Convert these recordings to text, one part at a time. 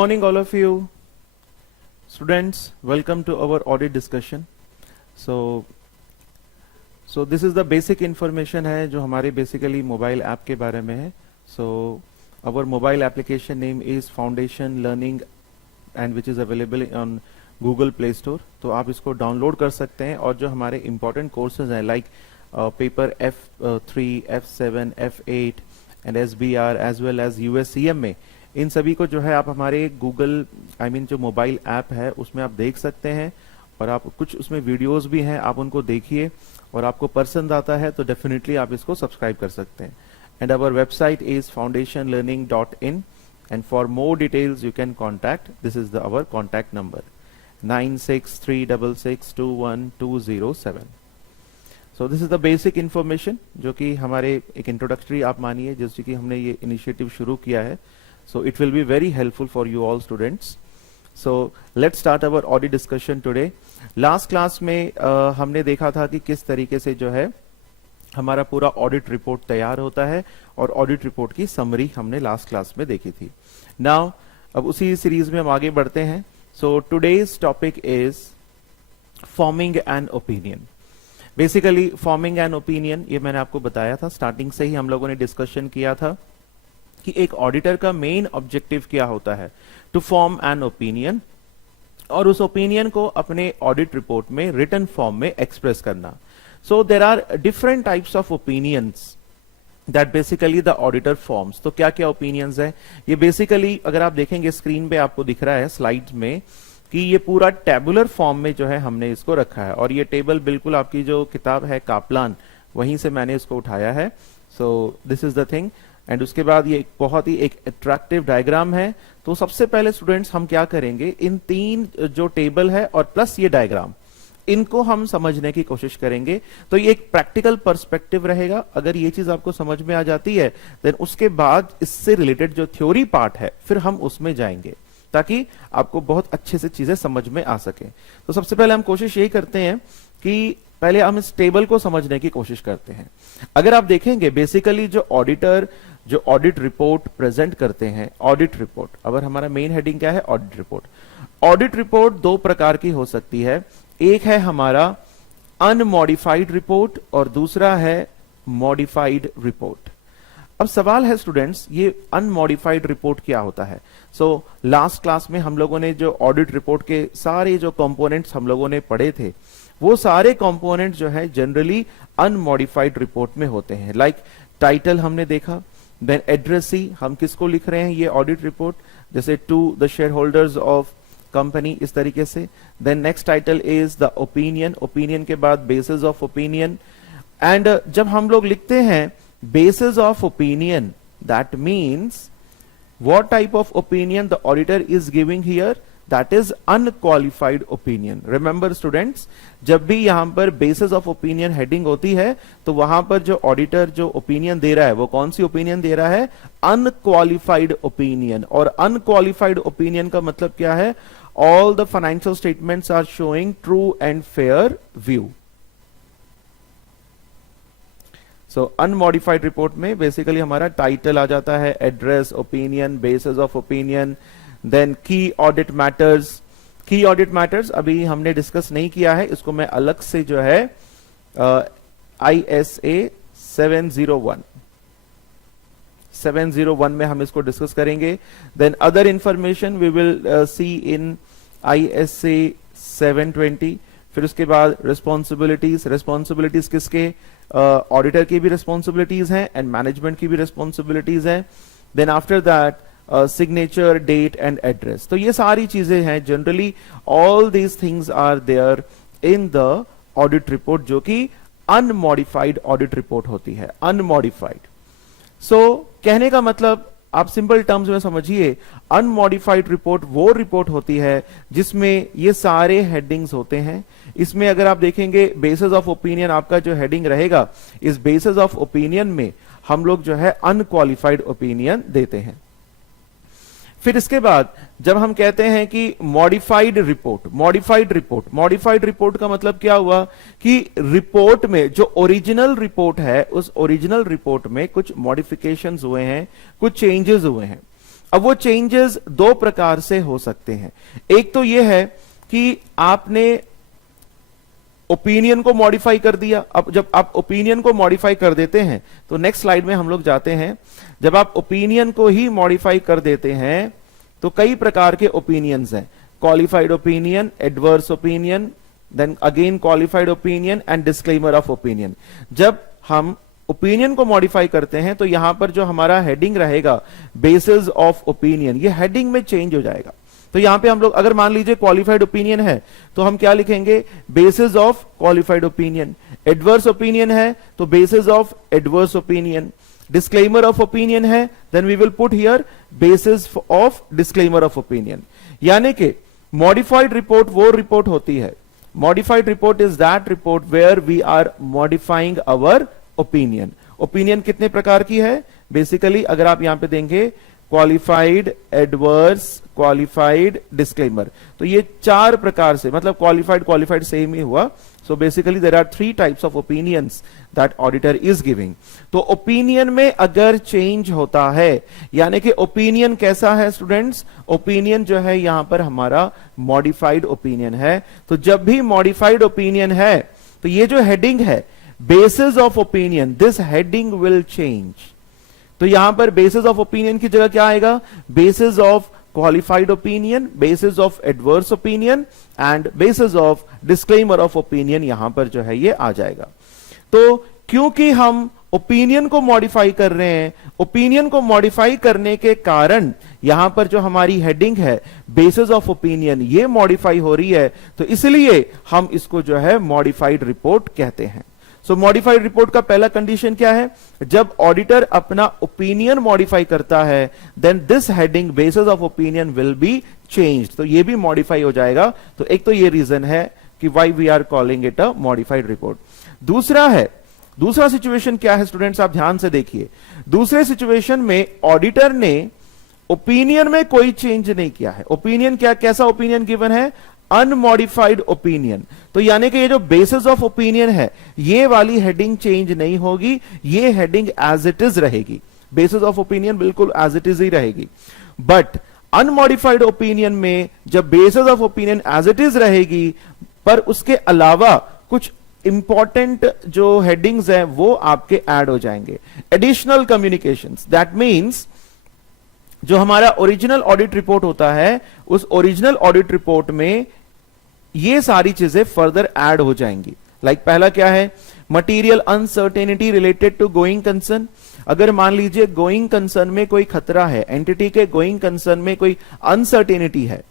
morning all of you students, welcome to our audit discussion. So this is the basic information है जो हमारे basically mobile app के बारे में है. So our mobile application name is Foundation Learning and which is available on Google Play Store. तो आप इसको डाउनलोड कर सकते हैं और जो हमारे इम्पोर्टेंट कोर्सेज हैं like paper F3, F7, F8 and SBR as well as USCM में, इन सभी को जो है आप हमारे गूगल जो मोबाइल ऐप है उसमें आप देख सकते हैं. और आप कुछ उसमें वीडियोस भी हैं, आप उनको देखिए और आपको पसंद आता है तो डेफिनेटली आप इसको सब्सक्राइब कर सकते हैं. And our website is foundationlearning.in and for more details you can contact, this is our contact number 9636621207. So this is the basic information जो कि हमारे एक इंट्रोडक्टरी आप मानिए जैसे कि हमने ये इनिशिएटिव शुरू किया है. So it will be very helpful for you all students. So let's start our audit discussion today. Last class में हमने देखा था कि किस तरीके से जो है हमारा पूरा ऑडिट रिपोर्ट तैयार होता है और ऑडिट रिपोर्ट की समरी हमने लास्ट क्लास में देखी थी. नाउ अब उसी सीरीज में हम आगे बढ़ते हैं. So today's topic is forming an opinion. Basically forming an opinion ये मैंने आपको बताया था, स्टार्टिंग से ही हम लोगों ने डिस्कशन किया था कि एक ऑडिटर का मेन ऑब्जेक्टिव क्या होता है, टू फॉर्म एन ओपिनियन और उस ओपिनियन को अपने ऑडिट रिपोर्ट में रिटन फॉर्म में एक्सप्रेस करना. So there are different types of opinions that basically the auditor forms. तो क्या क्या ओपिनियंस है ये बेसिकली अगर आप देखेंगे स्क्रीन पे आपको दिख रहा है स्लाइड्स में कि ये पूरा टेबुलर फॉर्म में जो है हमने इसको रखा है और ये टेबल बिल्कुल आपकी जो किताब है कापलान वहीं से मैंने इसको उठाया है. So this is the thing. And उसके बाद ये बहुत ही एक अट्रैक्टिव डायग्राम है. तो सबसे पहले स्टूडेंट्स हम क्या करेंगे, इन तीन जो टेबल है और प्लस ये डायग्राम, इनको हम समझने की कोशिश करेंगे. तो ये एक प्रैक्टिकल पर्सपेक्टिव रहेगा. अगर ये चीज आपको समझ में आ जाती है देन उसके बाद इससे रिलेटेड जो थ्योरी पार्ट है फिर हम उसमें जाएंगे ताकि आपको बहुत अच्छे से चीजें समझ में आ सके. तो सबसे पहले हम कोशिश यही करते हैं कि पहले हम इस टेबल को समझने की कोशिश करते हैं. अगर आप देखेंगे बेसिकली जो ऑडिटर जो ऑडिट रिपोर्ट प्रेजेंट करते हैं, ऑडिट रिपोर्ट, अगर हमारा मेन हेडिंग क्या है, ऑडिट रिपोर्ट. ऑडिट रिपोर्ट दो प्रकार की हो सकती है. एक है हमारा अनमॉडिफाइड रिपोर्ट और दूसरा है मॉडिफाइड रिपोर्ट. अब सवाल है स्टूडेंट्स, ये अनमॉडिफाइड रिपोर्ट क्या होता है. सो लास्ट क्लास में हम लोगों ने जो ऑडिट रिपोर्ट के सारे जो कंपोनेंट्स हम लोगों ने पढ़े थे वो सारे कंपोनेंट्स जो है जनरली अनमॉडिफाइड रिपोर्ट में होते हैं. लाइक टाइटल हमने देखा, देन एड्रेसी, हम किसको लिख रहे हैं ये ऑडिट रिपोर्ट, जैसे to the shareholders of company, इस तरीके से. Then next title is the opinion, opinion के बाद बेसिस ऑफ ओपिनियन. एंड जब हम लोग लिखते हैं basis of opinion, that means what type of opinion the auditor is giving here, that is unqualified opinion. Remember students, जब भी यहां पर basis of opinion heading होती है तो वहां पर जो auditor जो opinion दे रहा है वो कौन सी opinion दे रहा है, unqualified opinion. और unqualified opinion का मतलब क्या है, all the financial statements are showing true and fair view. So unmodified report में बेसिकली हमारा टाइटल आ जाता है, address, opinion, basis of opinion, then key audit matters. Key audit matters अभी हमने डिस्कस नहीं किया है, इसको मैं अलग से जो है ISA 701 में हम इसको डिस्कस करेंगे. Then other information we will see in ISA 720. फिर उसके बाद रिस्पॉन्सिबिलिटीज, रिस्पॉन्सिबिलिटीज किसके, ऑडिटर की भी रिस्पॉन्सिबिलिटीज हैं एंड मैनेजमेंट की भी रिस्पॉन्सिबिलिटीज हैं. Then after that signature, date and address. तो ये सारी चीजें हैं, generally all these things are there in the audit report जो कि अनमॉडिफाइड ऑडिट रिपोर्ट होती है, अनमॉडिफाइड. सो कहने का मतलब आप सिंपल टर्म्स में समझिए, अनमॉडिफाइड रिपोर्ट वो रिपोर्ट होती है जिसमें ये सारे हेडिंग्स होते हैं. इसमें अगर आप देखेंगे बेसिस ऑफ ओपिनियन आपका जो हेडिंग रहेगा, इस बेसिस ऑफ ओपिनियन में हम लोग जो है अनक्वालिफाइड ओपिनियन देते हैं. फिर इसके बाद जब हम कहते हैं कि मॉडिफाइड रिपोर्ट, मॉडिफाइड रिपोर्ट का मतलब क्या हुआ कि रिपोर्ट में जो ओरिजिनल रिपोर्ट है उस ओरिजिनल रिपोर्ट में कुछ मॉडिफिकेशंस हुए हैं, कुछ चेंजेस हुए हैं. अब वो चेंजेस दो प्रकार से हो सकते हैं। एक तो ये है कि आपने ओपिनियन को मॉडिफाई कर दिया। अब जब आप ओपिनियन को मॉडिफाई कर देते हैं, तो नेक्स्ट स्लाइड में हम लोग जाते हैं, जब आप ओपिनियन को ही मॉडिफाई कर देते हैं तो कई प्रकार के ओपिनियंस हैं, qualified opinion, adverse opinion, then again qualified opinion and disclaimer of opinion. जब हम ओपिनियन को मॉडिफाई करते हैं तो यहां पर जो हमारा हेडिंग रहेगा बेसिस ऑफ ओपिनियन, ये हेडिंग में चेंज हो जाएगा। तो यहां पे हम लोग अगर मान लीजिए क्वालिफाइड ओपिनियन है तो हम क्या लिखेंगे, basis of qualified opinion. Adverse opinion है तो basis of adverse opinion. Disclaimer of opinion है, then we will put here basis of disclaimer of opinion. यानी कि मॉडिफाइड रिपोर्ट वो रिपोर्ट होती है, modified report is that report where we are modifying our opinion. Opinion कितने प्रकार की है, बेसिकली अगर आप यहां पे देंगे क्वालिफाइड, एडवर्स, क्वालिफाइड, डिस्क्लेमर, तो ये चार प्रकार से, मतलब क्वालिफाइड क्वालिफाइड सेम ही हुआ। So basically there are 3 types of opinions that auditor is giving. तो ओपिनियन में अगर चेंज होता है, यानी कि ओपिनियन कैसा है स्टूडेंट्स, ओपिनियन जो है यहां पर हमारा मॉडिफाइड ओपिनियन है। तो जब भी मॉडिफाइड ओपिनियन है तो ये जो हेडिंग है basis of opinion, this heading will change. तो यहां पर बेसिस ऑफ ओपिनियन की जगह क्या आएगा, basis of qualified opinion, basis of adverse opinion and bases of disclaimer of opinion, यहां पर जो है ये आ जाएगा। तो क्योंकि हम ओपिनियन को मॉडिफाई कर रहे हैं, ओपिनियन को मॉडिफाई करने के कारण यहां पर जो हमारी हेडिंग है बेसिस ऑफ ओपिनियन, ये मॉडिफाई हो रही है, तो इसलिए हम इसको जो है मॉडिफाइड रिपोर्ट कहते हैं। सो मॉडिफाइड रिपोर्ट का पहला कंडीशन क्या है, जब ऑडिटर अपना ओपिनियन मॉडिफाई करता है, then this heading basis of opinion will be changed, तो ये भी मॉडिफाई हो जाएगा। तो एक तो ये रीजन है कि why we are calling it a modified report. दूसरा सिचुएशन क्या है स्टूडेंट्स, आप ध्यान से देखिए। दूसरे सिचुएशन में ऑडिटर ने ओपिनियन में कोई चेंज नहीं किया है। ओपिनियन क्या, कैसा ओपिनियन गिवन है, अनमॉडिफाइड ओपिनियन। तो यानी कि ये जो बेसिस ऑफ ओपिनियन है, ये वाली हेडिंग चेंज नहीं होगी, ये हेडिंग एज इट इज रहेगी। बेसिस ऑफ ओपिनियन बिल्कुल एज इट इज ही रहेगी। बट अनमॉडिफाइड ओपिनियन में जब basis of opinion as it is रहेगी, पर उसके अलावा कुछ इंपॉर्टेंट जो हेडिंग्स हैं वो आपके ऐड हो जाएंगे, एडिशनल कम्युनिकेशंस। दैट मींस जो हमारा ओरिजिनल ऑडिट रिपोर्ट होता है, उस ओरिजिनल ऑडिट रिपोर्ट में ये सारी चीजें फर्दर ऐड हो जाएंगी। लाइक पहला क्या है, material uncertainty related to going concern. अगर मान लीजिए गोइंग कंसर्न में कोई खतरा है, एंटिटी के गोइंग कंसर्न में कोई अनसर्टेनिटी है,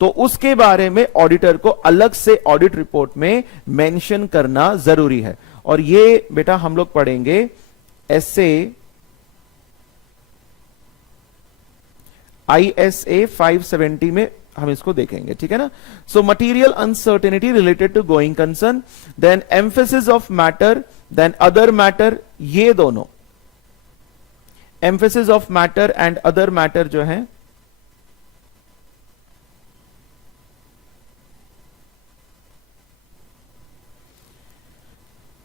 तो उसके बारे में ऑडिटर को अलग से ऑडिट रिपोर्ट में मेंशन करना जरूरी है। और ये बेटा हम लोग पढ़ेंगे एसए ISA 570 में हम इसको देखेंगे, ठीक है ना। So material uncertainty related to going concern, then emphasis of matter, then other matter, ये दोनों emphasis of matter and other matter जो है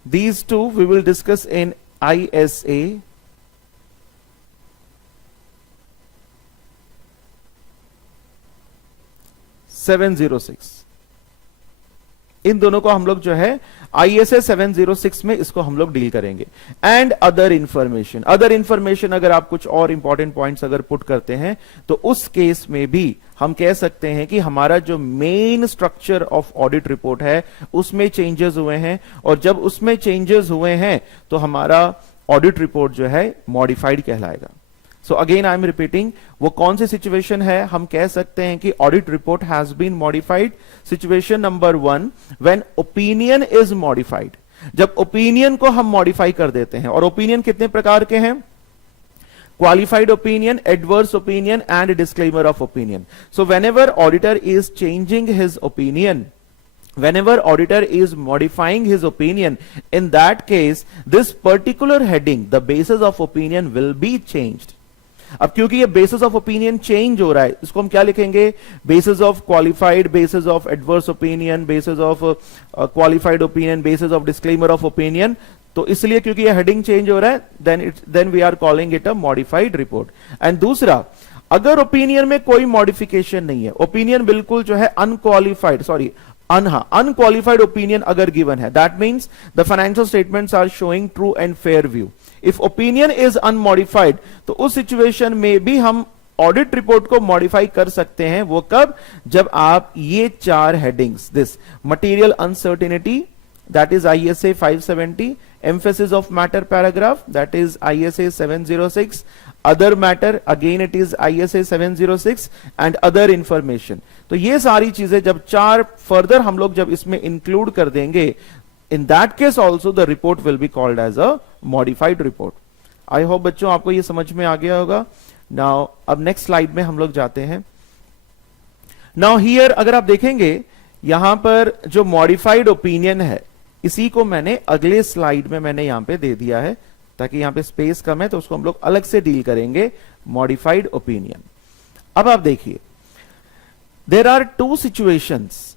these two we will discuss in ISA 706। इन दोनों को हम लोग जो है ISA 706 में इसको हम लोग डील करेंगे। एंड अदर इंफॉर्मेशन अगर आप कुछ और इंपॉर्टेंट पॉइंट्स अगर पुट करते हैं तो उस केस में भी हम कह सकते हैं कि हमारा जो main structure of audit report है उसमें चेंजेस हुए हैं, और जब उसमें चेंजेस हुए हैं तो हमारा ऑडिट रिपोर्ट जो है मॉडिफाइड कहलाएगा। So again I am repeating, वो कौन सी सिचुएशन है, हम कह सकते हैं कि audit report has been modified. Situation number 1, when opinion is modified, जब ओपिनियन को हम मॉडिफाई कर देते हैं। और ओपिनियन कितने प्रकार के हैं, qualified opinion, adverse opinion and disclaimer of opinion. So whenever auditor is changing his opinion, whenever auditor is modifying his opinion, in that case this particular heading, the basis of opinion, will be changed। अब क्योंकि ये basis of opinion change हो रहा है, इसको हम क्या लिखेंगे, basis of qualified, basis of adverse opinion, basis of qualified opinion, basis of disclaimer of opinion. तो इसलिए क्योंकि ये हेडिंग चेंज हो रहा है, then we are calling it a modified report. And दूसरा, अगर ओपिनियन में कोई मॉडिफिकेशन नहीं है, ओपिनियन बिल्कुल जो है अनक्वालिफाइड, अनक्वालिफाइड ओपिनियन अगर गिवन है, that means the financial statements are showing true and fair view. If opinion is unmodified, तो उस सिचुएशन में भी हम ऑडिट रिपोर्ट को मॉडिफाई कर सकते हैं। वो कब? जब आप ये 4 headings, this material uncertainty, that is ISA 570, emphasis of matter paragraph, that is ISA 706, other matter, again it is ISA 706, and other information। तो ये सारी चीजें जब 4 फर्दर हम लोग जब इसमें इंक्लूड कर देंगे, in that case also the report will be called as a modified report। I hope बच्चों आपको ये समझ में आ गया होगा। Now अब नेक्स्ट स्लाइड में हम लोग जाते हैं। Now here अगर आप देखेंगे यहां पर जो मॉडिफाइड ओपिनियन है, इसी को मैंने अगले स्लाइड में मैंने यहां पे दे दिया है, ताकि यहां पे स्पेस कम है तो उसको हम लोग अलग से डील करेंगे, मॉडिफाइड ओपिनियन। अब आप देखिए, there are two situations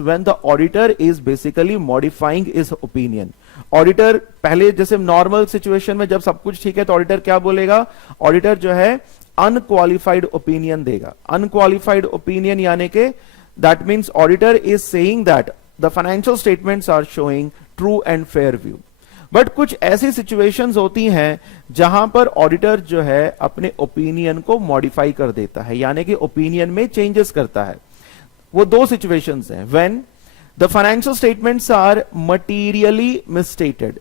when the auditor is basically modifying his opinion। Auditor पहले जैसे नॉर्मल सिचुएशन में जब सब कुछ ठीक है तो ऑडिटर क्या बोलेगा? ऑडिटर जो है अनक्वालिफाइड ओपिनियन देगा। अनक्वालिफाइड ओपिनियन यानी कि that means auditor is saying that the financial statements are showing true and fair view। But कुछ ऐसी सिचुएशंस होती हैं जहां पर ऑडिटर जो है अपने ओपिनियन को मॉडिफाई कर देता है, यानी कि ओपिनियन में चेंजेस करता है। वो 2 सिचुएशंस हैं। When the financial statements are materially misstated.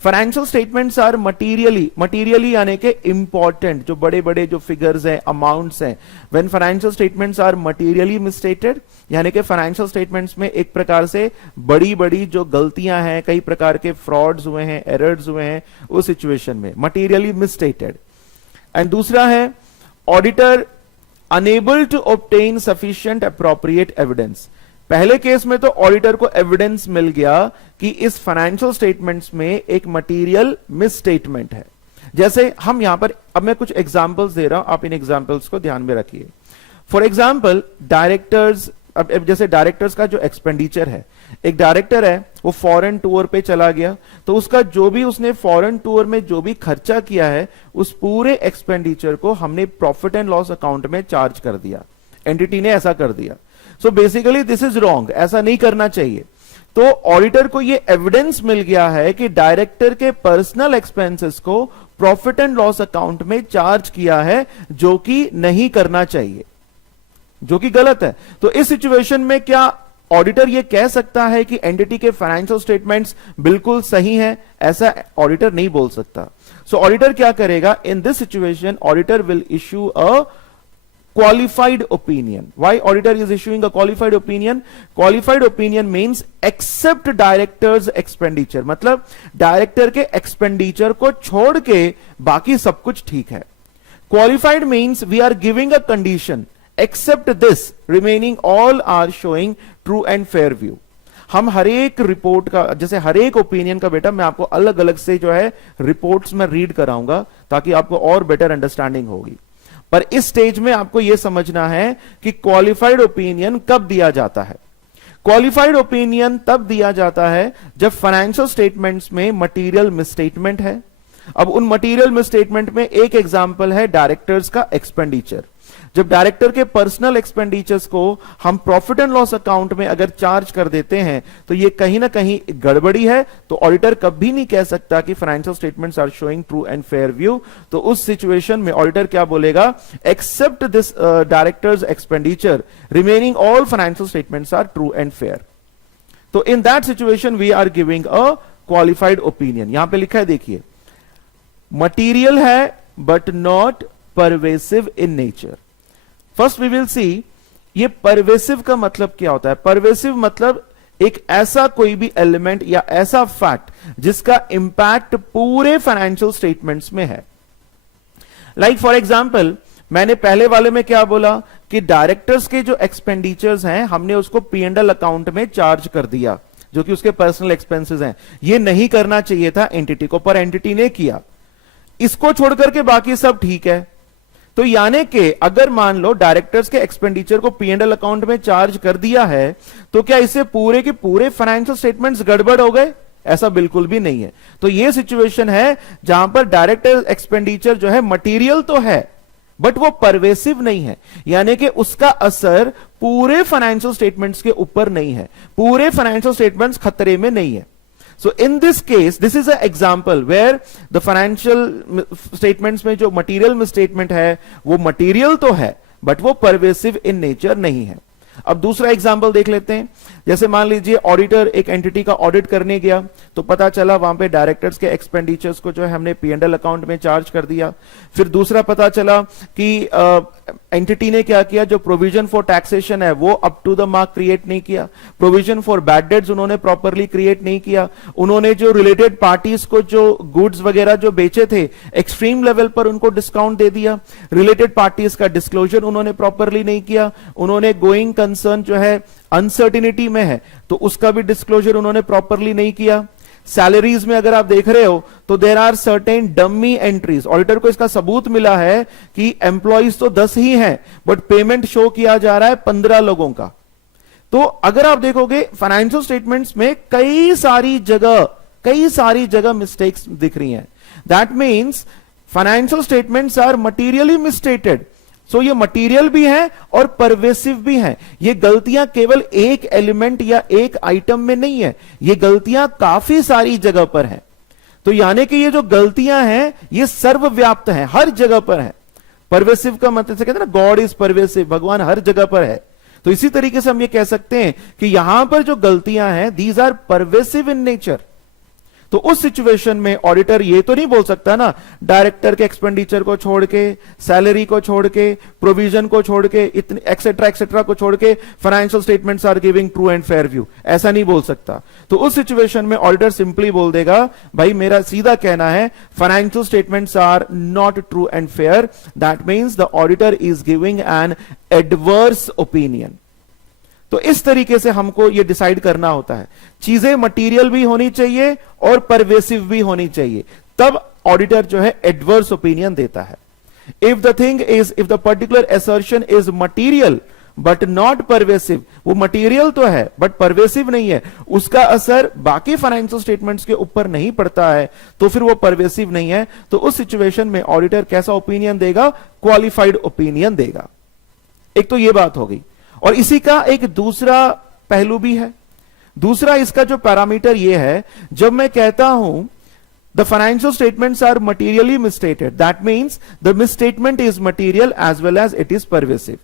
Financial statements are materially यानी कि इंपॉर्टेंट, जो बड़े बड़े जो फिगर्स हैं, अमाउंट्स हैं, when financial statements are materially misstated, यानी कि फाइनेंशियल स्टेटमेंट्स में एक प्रकार से बड़ी बड़ी जो गलतियां हैं, कई प्रकार के फ्रॉड्स हुए हैं, एरर्स हुए हैं, उस सिचुएशन में मटीरियली मिसस्टेटेड। एंड दूसरा है auditor unable to obtain sufficient appropriate evidence. पहले केस में तो ऑडिटर को एविडेंस मिल गया कि इस फाइनेंशियल स्टेटमेंट्स में एक मटेरियल मिसस्टेटमेंट है। जैसे हम यहां पर, अब मैं कुछ एग्जांपल्स दे रहा हूं, आप इन एग्जांपल्स को ध्यान में रखिए। फॉर एग्जांपल डायरेक्टर्स, अब जैसे डायरेक्टर्स का जो एक्सपेंडिचर है, एक डायरेक्टर है वो फॉरेन टूर पे चला गया, तो उसका जो भी उसने फॉरेन टूर में जो भी खर्चा किया है, उस पूरे एक्सपेंडिचर को हमने प्रॉफिट एंड लॉस अकाउंट में चार्ज कर दिया। एंटिटी ने ऐसा कर दिया। So basically this is wrong, ऐसा नहीं करना चाहिए। तो ऑडिटर को ये एविडेंस मिल गया है कि डायरेक्टर के पर्सनल एक्सपेंसेस को प्रॉफिट एंड लॉस अकाउंट में चार्ज किया है, जो कि नहीं करना चाहिए, जो कि गलत है। तो इस सिचुएशन में क्या ऑडिटर ये कह सकता है कि एंटिटी के फाइनेंशियल स्टेटमेंट्स बिल्कुल सही हैं? ऐसा ऑडिटर नहीं बोल सकता। सो ऑडिटर क्या करेगा? इन this situation auditor will issue a qualified opinion। Why auditor is issuing a qualified opinion? Qualified opinion means except director's expenditure, मतलब डायरेक्टर के एक्सपेंडिचर को छोड़ के बाकी सब कुछ ठीक है। Qualified means we are giving a condition, except this remaining all are showing true and fair view। हम हर एक रिपोर्ट का, जैसे हर एक ओपिनियन का बेटा मैं आपको अलग अलग से जो है रिपोर्ट्स में रीड कराऊंगा, ताकि आपको और बेटर अंडरस्टैंडिंग होगी। पर इस स्टेज में आपको यह समझना है कि क्वालिफाइड ओपिनियन कब दिया जाता है। क्वालिफाइड ओपिनियन तब दिया जाता है जब फाइनेंशियल स्टेटमेंट्स में मटेरियल मिसस्टेटमेंट है। अब उन मटेरियल मिसस्टेटमेंट में एक एग्जांपल है डायरेक्टर्स का एक्सपेंडिचर। जब डायरेक्टर के पर्सनल एक्सपेंडिचर्स को हम प्रॉफिट एंड लॉस अकाउंट में अगर चार्ज कर देते हैं, तो ये कहीं ना कहीं गड़बड़ी है। तो ऑडिटर कभी नहीं कह सकता कि financial statements are showing true and fair view. तो उस सिचुएशन में ऑडिटर क्या बोलेगा? Except this directors expenditure, remaining all financial statements are true and fair. तो in that situation we are giving a qualified opinion. यहां पे लिखा है, देखिए, मटीरियल है but not pervasive in nature. First we will see ये pervasive का मतलब क्या होता है। परवेसिव मतलब एक ऐसा कोई भी एलिमेंट या ऐसा फैक्ट जिसका इंपैक्ट पूरे फाइनेंशियल स्टेटमेंट्स में है। लाइक फॉर एग्जांपल, मैंने पहले वाले में क्या बोला कि डायरेक्टर्स के जो एक्सपेंडिचर्स हैं हमने उसको P&L अकाउंट में चार्ज कर दिया, जो कि उसके पर्सनल एक्सपेंसेस हैं। ये नहीं करना चाहिए था एंटिटी को, पर एंटिटी ने किया। इसको छोड़कर के बाकी सब ठीक है। तो यानी कि अगर मान लो डायरेक्टर्स के एक्सपेंडिचर को P&L अकाउंट में चार्ज कर दिया है, तो क्या इससे पूरे के पूरे फाइनेंशियल स्टेटमेंट्स गड़बड़ हो गए? ऐसा बिल्कुल भी नहीं है। तो ये सिचुएशन है जहां पर डायरेक्ट एक्सपेंडिचर जो है मटेरियल तो है बट वो परवेसिव नहीं है, यानी कि उसका असर पूरे फाइनेंशियल स्टेटमेंट्स के ऊपर नहीं है, पूरे फाइनेंशियल स्टेटमेंट्स खतरे में नहीं है। So in this case, this is an example where the financial statements में जो material misstatement है वो material तो है but वो pervasive in nature नहीं है। अब दूसरा एग्जाम्पल देख लेते हैं। जैसे मान लीजिए ऑडिटर एक एंटिटी का ऑडिट करने गया तो पता चला वहां पे डायरेक्टर्स के एक्सपेंडिचर्स को जो है हमने P&L अकाउंट में चार्ज कर दिया। फिर दूसरा पता चला कि एंटिटी ने क्या किया, जो प्रोविजन फॉर टैक्सेशन है वो up to the mark create नहीं किया, प्रोविजन फॉर बैड डेट्स उन्होंने प्रॉपरली क्रिएट नहीं किया, उन्होंने जो रिलेटेड पार्टीज को जो गुड्स वगैरह जो बेचे थे एक्सट्रीम लेवल पर उनको डिस्काउंट दे दिया, रिलेटेड पार्टीज का डिस्क्लोजर उन्होंने प्रॉपरली नहीं किया, उन्होंने गोइंग कंसर्न जो है अनसर्टिनिटी में है तो उसका भी डिस्क्लोजर उन्होंने प्रॉपरली नहीं किया। सैलरीज में अगर आप देख रहे हो तो there are certain dummy entries, auditor को इसका सबूत मिला है कि एम्प्लॉइज तो 10 ही हैं बट पेमेंट शो किया जा रहा है 15 लोगों का। तो अगर आप देखोगे फाइनेंशियल स्टेटमेंट्स में कई सारी जगह मिस्टेक्स दिख रही हैं। That means financial statements are materially misstated. So ये मटेरियल भी है और परवेसिव भी है। ये गलतियां केवल एक एलिमेंट या एक आइटम में नहीं है, ये गलतियां काफी सारी जगह पर है। तो यानी कि ये जो गलतियां हैं ये सर्वव्याप्त हैं, हर जगह पर है। परवेसिव का मतलब से कहते हैं ना, गॉड इज परवेसिव, भगवान हर जगह पर है। तो इसी तरीके से हम ये कह सकते हैं कि यहां पर जो गलतियां हैं these are pervasive in nature. तो उस सिचुएशन में ऑडिटर ये तो नहीं बोल सकता ना, डायरेक्टर के एक्सपेंडिचर को छोड़ के, सैलरी को छोड़ के, प्रोविजन को छोड़ के, इतने एक्सेट्रा को छोड़ के financial statements are giving true and fair view, ऐसा नहीं बोल सकता। तो उस सिचुएशन में ऑडिटर सिंपली बोल देगा, भाई मेरा सीधा कहना है financial statements are not true and fair. That means the auditor is giving an adverse opinion. तो इस तरीके से हमको ये डिसाइड करना होता है, चीजें मटेरियल भी होनी चाहिए और परवेसिव भी होनी चाहिए, तब ऑडिटर जो है एडवर्स ओपिनियन देता है। If the particular assertion is material but not pervasive, वो मटेरियल तो है बट परवेसिव नहीं है, उसका असर बाकी फाइनेंशियल स्टेटमेंट्स के ऊपर नहीं पड़ता है, तो फिर वो परवेसिव नहीं है। तो उस सिचुएशन में ऑडिटर कैसा ओपिनियन देगा? क्वालिफाइड ओपिनियन देगा। एक तो ये बात हो गई। और इसी का एक दूसरा पहलू भी है। दूसरा इसका जो पैरामीटर ये है, जब मैं कहता हूं the financial statements are materially misstated, that means the misstatement is material as well as it is pervasive.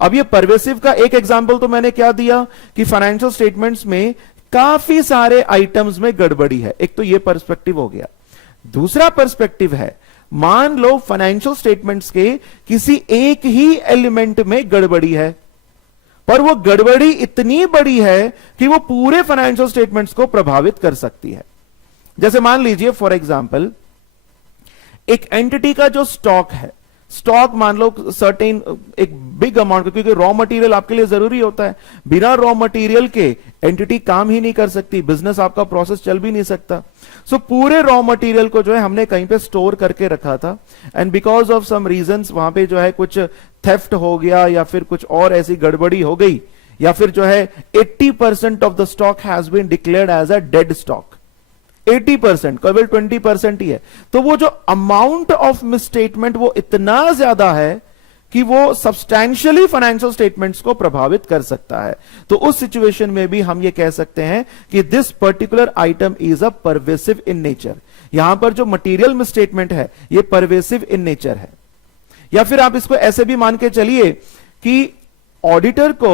अब ये परवेसिव का एक एग्जांपल तो मैंने क्या दिया कि फाइनेंशियल स्टेटमेंट्स में काफी सारे आइटम्स में गड़बड़ी है। एक तो ये पर्सपेक्टिव हो गया। दूसरा पर्सपेक्टिव है, मान लो फाइनेंशियल स्टेटमेंट्स के किसी एक ही एलिमेंट में गड़बड़ी है, पर वो गड़बड़ी इतनी बड़ी है कि वो पूरे फाइनेंशियल स्टेटमेंट्स को प्रभावित कर सकती है। जैसे मान लीजिए फॉर एग्जांपल, एक एंटिटी का जो स्टॉक है, स्टॉक मान लो सर्टेन एक बिग अमाउंट, क्योंकि रॉ मटेरियल आपके लिए जरूरी होता है, बिना रॉ मटेरियल के एंटिटी काम ही नहीं कर सकती, बिजनेस आपका प्रोसेस चल भी नहीं सकता। सो पूरे रॉ मटेरियल को जो है हमने कहीं पे स्टोर करके रखा था, and because of some reasons वहां पे जो है कुछ थेफ्ट हो गया या फिर कुछ और ऐसी गड़बड़ी हो गई, या फिर जो है 80% of the stock has been declared as a dead stock. 80%, केवल 20% ही है। तो वो जो अमाउंट ऑफ मिसस्टेटमेंट वो इतना ज्यादा है कि वो सब्सटैंशियली फाइनेंशियल स्टेटमेंट्स को प्रभावित कर सकता है। तो उस सिचुएशन में भी हम ये कह सकते हैं कि this particular item is a pervasive in nature. यहां पर जो मटेरियल मिसस्टेटमेंट है ये परवेसिव इन नेचर है। या फिर आप इसको ऐसे भी मान के चलिए कि ऑडिटर को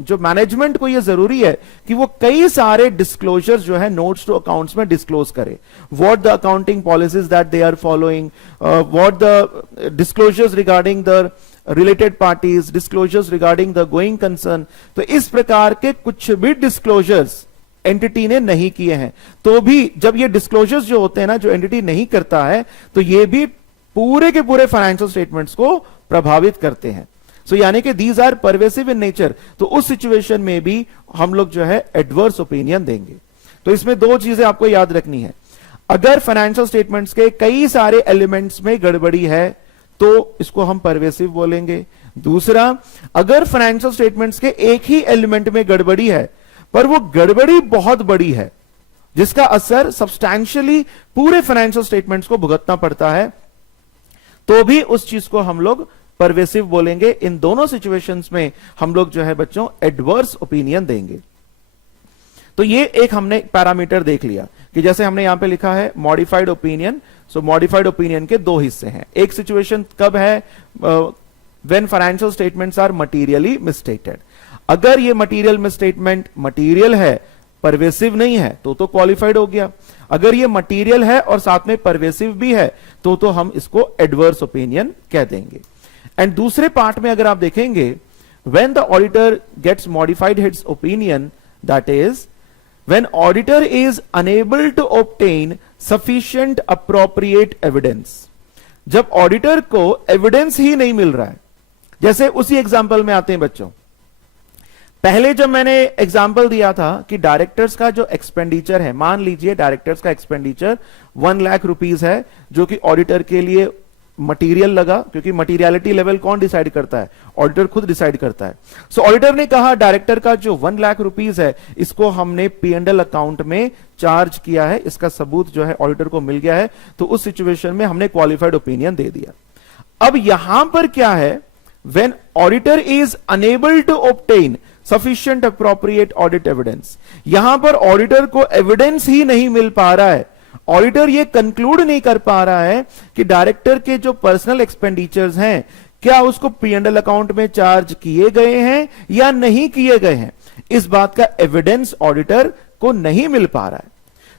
जो मैनेजमेंट को यह जरूरी है कि वो कई सारे डिस्क्लोजर्स जो है नोट्स टू अकाउंट्स में डिस्क्लोज करे, what the accounting policies that they are following, what the disclosures regarding the related parties, disclosures regarding the going concern. तो इस प्रकार के कुछ भी डिस्क्लोजर्स एंटिटी ने नहीं किए हैं, तो भी जब ये डिस्क्लोजर्स जो होते हैं ना, जो एंटिटी नहीं करता है, तो ये भी पूरे के पूरे फाइनेंशियल स्टेटमेंट्स को प्रभावित करते हैं। सो यानी कि these are pervasive in nature. तो उस सिचुएशन में भी हम लोग जो है एडवर्स ओपिनियन देंगे। तो इसमें दो चीजें आपको याद रखनी है। अगर फाइनेंशियल स्टेटमेंट्स के कई सारे एलिमेंट्स में गड़बड़ी है तो इसको हम परवेसिव बोलेंगे। दूसरा, अगर फाइनेंशियल स्टेटमेंट्स के एक ही एलिमेंट में गड़बड़ी है पर वो गड़बड़ी बहुत बड़ी है, जिसका असर सब्सटैंशियली पूरे फाइनेंशियल स्टेटमेंट्स को भुगतना पड़ता है, तो भी उस चीज को हम लोग परवेसिव बोलेंगे। इन दोनों सिचुएशंस में हम लोग जो है बच्चों एडवर्स ओपिनियन देंगे। तो ये एक हमने पैरामीटर देख लिया कि जैसे हमने यहां पे लिखा है modified opinion. So modified opinion के दो हिस्से हैं। एक सिचुएशन कब है, when financial statements are materially misstated. अगर ये मटीरियल मिसस्टेटमेंट मटीरियल है, परवेसिव नहीं है, तो क्वालिफाइड हो गया। अगर ये मटीरियल है और साथ में परवेसिव भी है तो हम इसको एडवर्स ओपिनियन कह देंगे। एंड दूसरे पार्ट में अगर आप देखेंगे, when the auditor gets modified hits opinion, that is when auditor is unable to obtain sufficient appropriate evidence। जब ऑडिटर को एविडेंस ही नहीं मिल रहा है, जैसे उसी एग्जांपल में आते हैं बच्चों। पहले जब मैंने एग्जांपल दिया था कि डायरेक्टर्स का जो एक्सपेंडिचर है, मान लीजिए डायरेक्टर्स का एक्सपेंडिचर 1 लाख रुपीस है, जो कि ऑडिटर के लिए मटीरियल लगा, क्योंकि मटीरियलिटी लेवल कौन डिसाइड करता है, ऑडिटर खुद डिसाइड करता है। सो ऑडिटर ने कहा डायरेक्टर का जो 1 लाख रुपीस है इसको हमने P&L अकाउंट में चार्ज किया है, इसका सबूत जो है ऑडिटर को मिल गया है, तो उस सिचुएशन में हमने क्वालिफाइड ओपिनियन दे दिया। अब यहां पर क्या है, when auditor is unable to obtain sufficient appropriate audit evidence, यहां पर ऑडिटर को एविडेंस ही नहीं मिल पा रहा है। ऑडिटर ये कंक्लूड नहीं कर पा रहा है कि डायरेक्टर के जो पर्सनल एक्सपेंडिचर्स हैं क्या उसको P&L अकाउंट में चार्ज किए गए हैं या नहीं किए गए हैं, इस बात का एविडेंस ऑडिटर को नहीं मिल पा रहा है।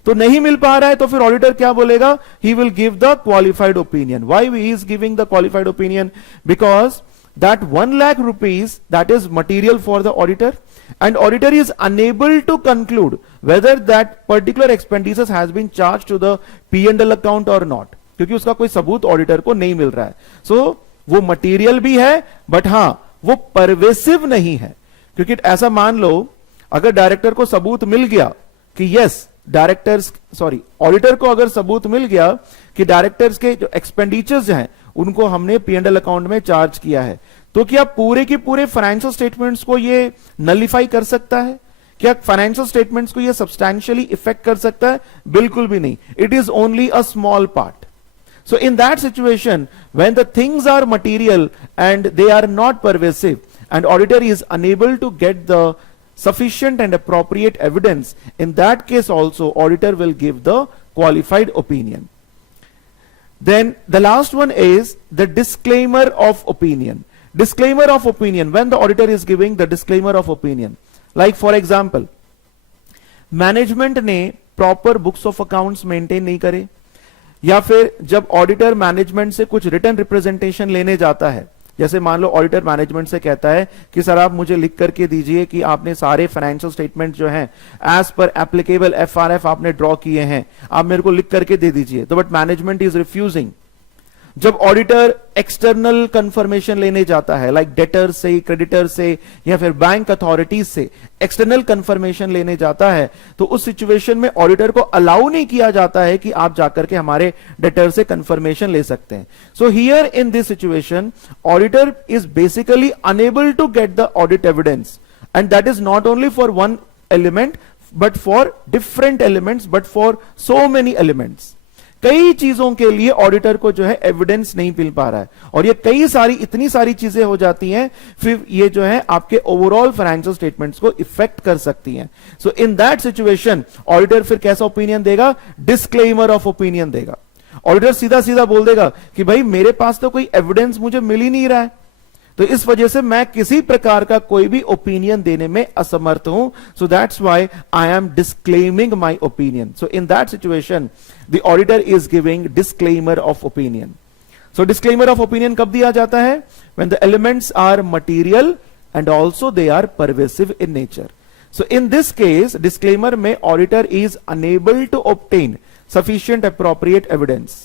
तो नहीं मिल पा रहा है तो फिर ऑडिटर क्या बोलेगा, he will give the qualified opinion. Why he is giving the qualified opinion, because that 1 lakh rupees, that is material for the auditor, and auditor is unable to conclude whether that particular expenditure has been charged to the P&L account or not, क्योंकि उसका कोई सबूत auditor को नहीं मिल रहा है। सो वो material भी है बट हां वो परवेसिव नहीं है, क्योंकि ऐसा मान लो अगर डायरेक्टर को सबूत मिल गया कि यस डायरेक्टर्स ऑडिटर को अगर सबूत मिल गया कि डायरेक्टर्स के जो एक्सपेंडिचर्स हैं उनको हमने P&L अकाउंट में चार्ज किया है, तो क्या पूरे के पूरे फाइनेंशियल स्टेटमेंट्स को ये नलिफाई कर सकता है? क्या फाइनेंशियल स्टेटमेंट्स को ये सब्सटैंशियली इफेक्ट कर सकता है? बिल्कुल भी नहीं। It is only a small part. So in that situation, when the things are material and they are not pervasive and auditor is unable to get the sufficient and appropriate evidence, in that case also auditor will give the qualified opinion. Then the last one is the disclaimer of opinion. Disclaimer of opinion, when the auditor is giving the disclaimer of opinion, like for example, management ने proper books of accounts maintain नहीं करे, या फिर जब auditor management से कुछ written representation लेने जाता है, जैसे मान लो ऑडिटर मैनेजमेंट से कहता है कि सर आप मुझे लिख करके दीजिए कि आपने सारे फाइनेंशियल स्टेटमेंट जो हैं एज पर एप्लीकेबल FRF आपने ड्रॉ किए हैं, आप मेरे को लिख करके दे दीजिए। तो बट मैनेजमेंट इज रिफ्यूजिंग। जब ऑडिटर एक्सटर्नल कंफर्मेशन लेने जाता है, लाइक डेटर से, क्रेडिटर से या फिर बैंक अथॉरिटीज से एक्सटर्नल कंफर्मेशन लेने जाता है, तो उस सिचुएशन में ऑडिटर को अलाउ नहीं किया जाता है कि आप जाकर के हमारे डेटर से कंफर्मेशन ले सकते हैं। So here in this situation auditor is basically unable to get the audit evidence, and that is not only for one element but for different elements, but for so many elements. कई चीजों के लिए auditor को जो है evidence नहीं मिल पा रहा है, और ये कई सारी इतनी सारी चीजें हो जाती हैं, फिर ये जो है आपके ओवरऑल फाइनेंशियल स्टेटमेंट्स को इफेक्ट कर सकती हैं। सो इन दैट सिचुएशन ऑडिटर फिर कैसा ओपिनियन देगा? डिस्क्लेमर ऑफ ओपिनियन देगा। ऑडिटर सीधा सीधा बोल देगा कि भाई मेरे पास तो कोई एविडेंस मुझे मिल ही नहीं रहा है, तो इस वजह से मैं किसी प्रकार का कोई भी ओपिनियन देने में असमर्थ हूं। So that's why I am disclaiming my opinion. So in that situation the auditor is giving disclaimer of opinion. So disclaimer of opinion कब दिया जाता है? When the elements are material and also they are pervasive in nature. So in this case disclaimer में auditor is unable to obtain sufficient appropriate evidence.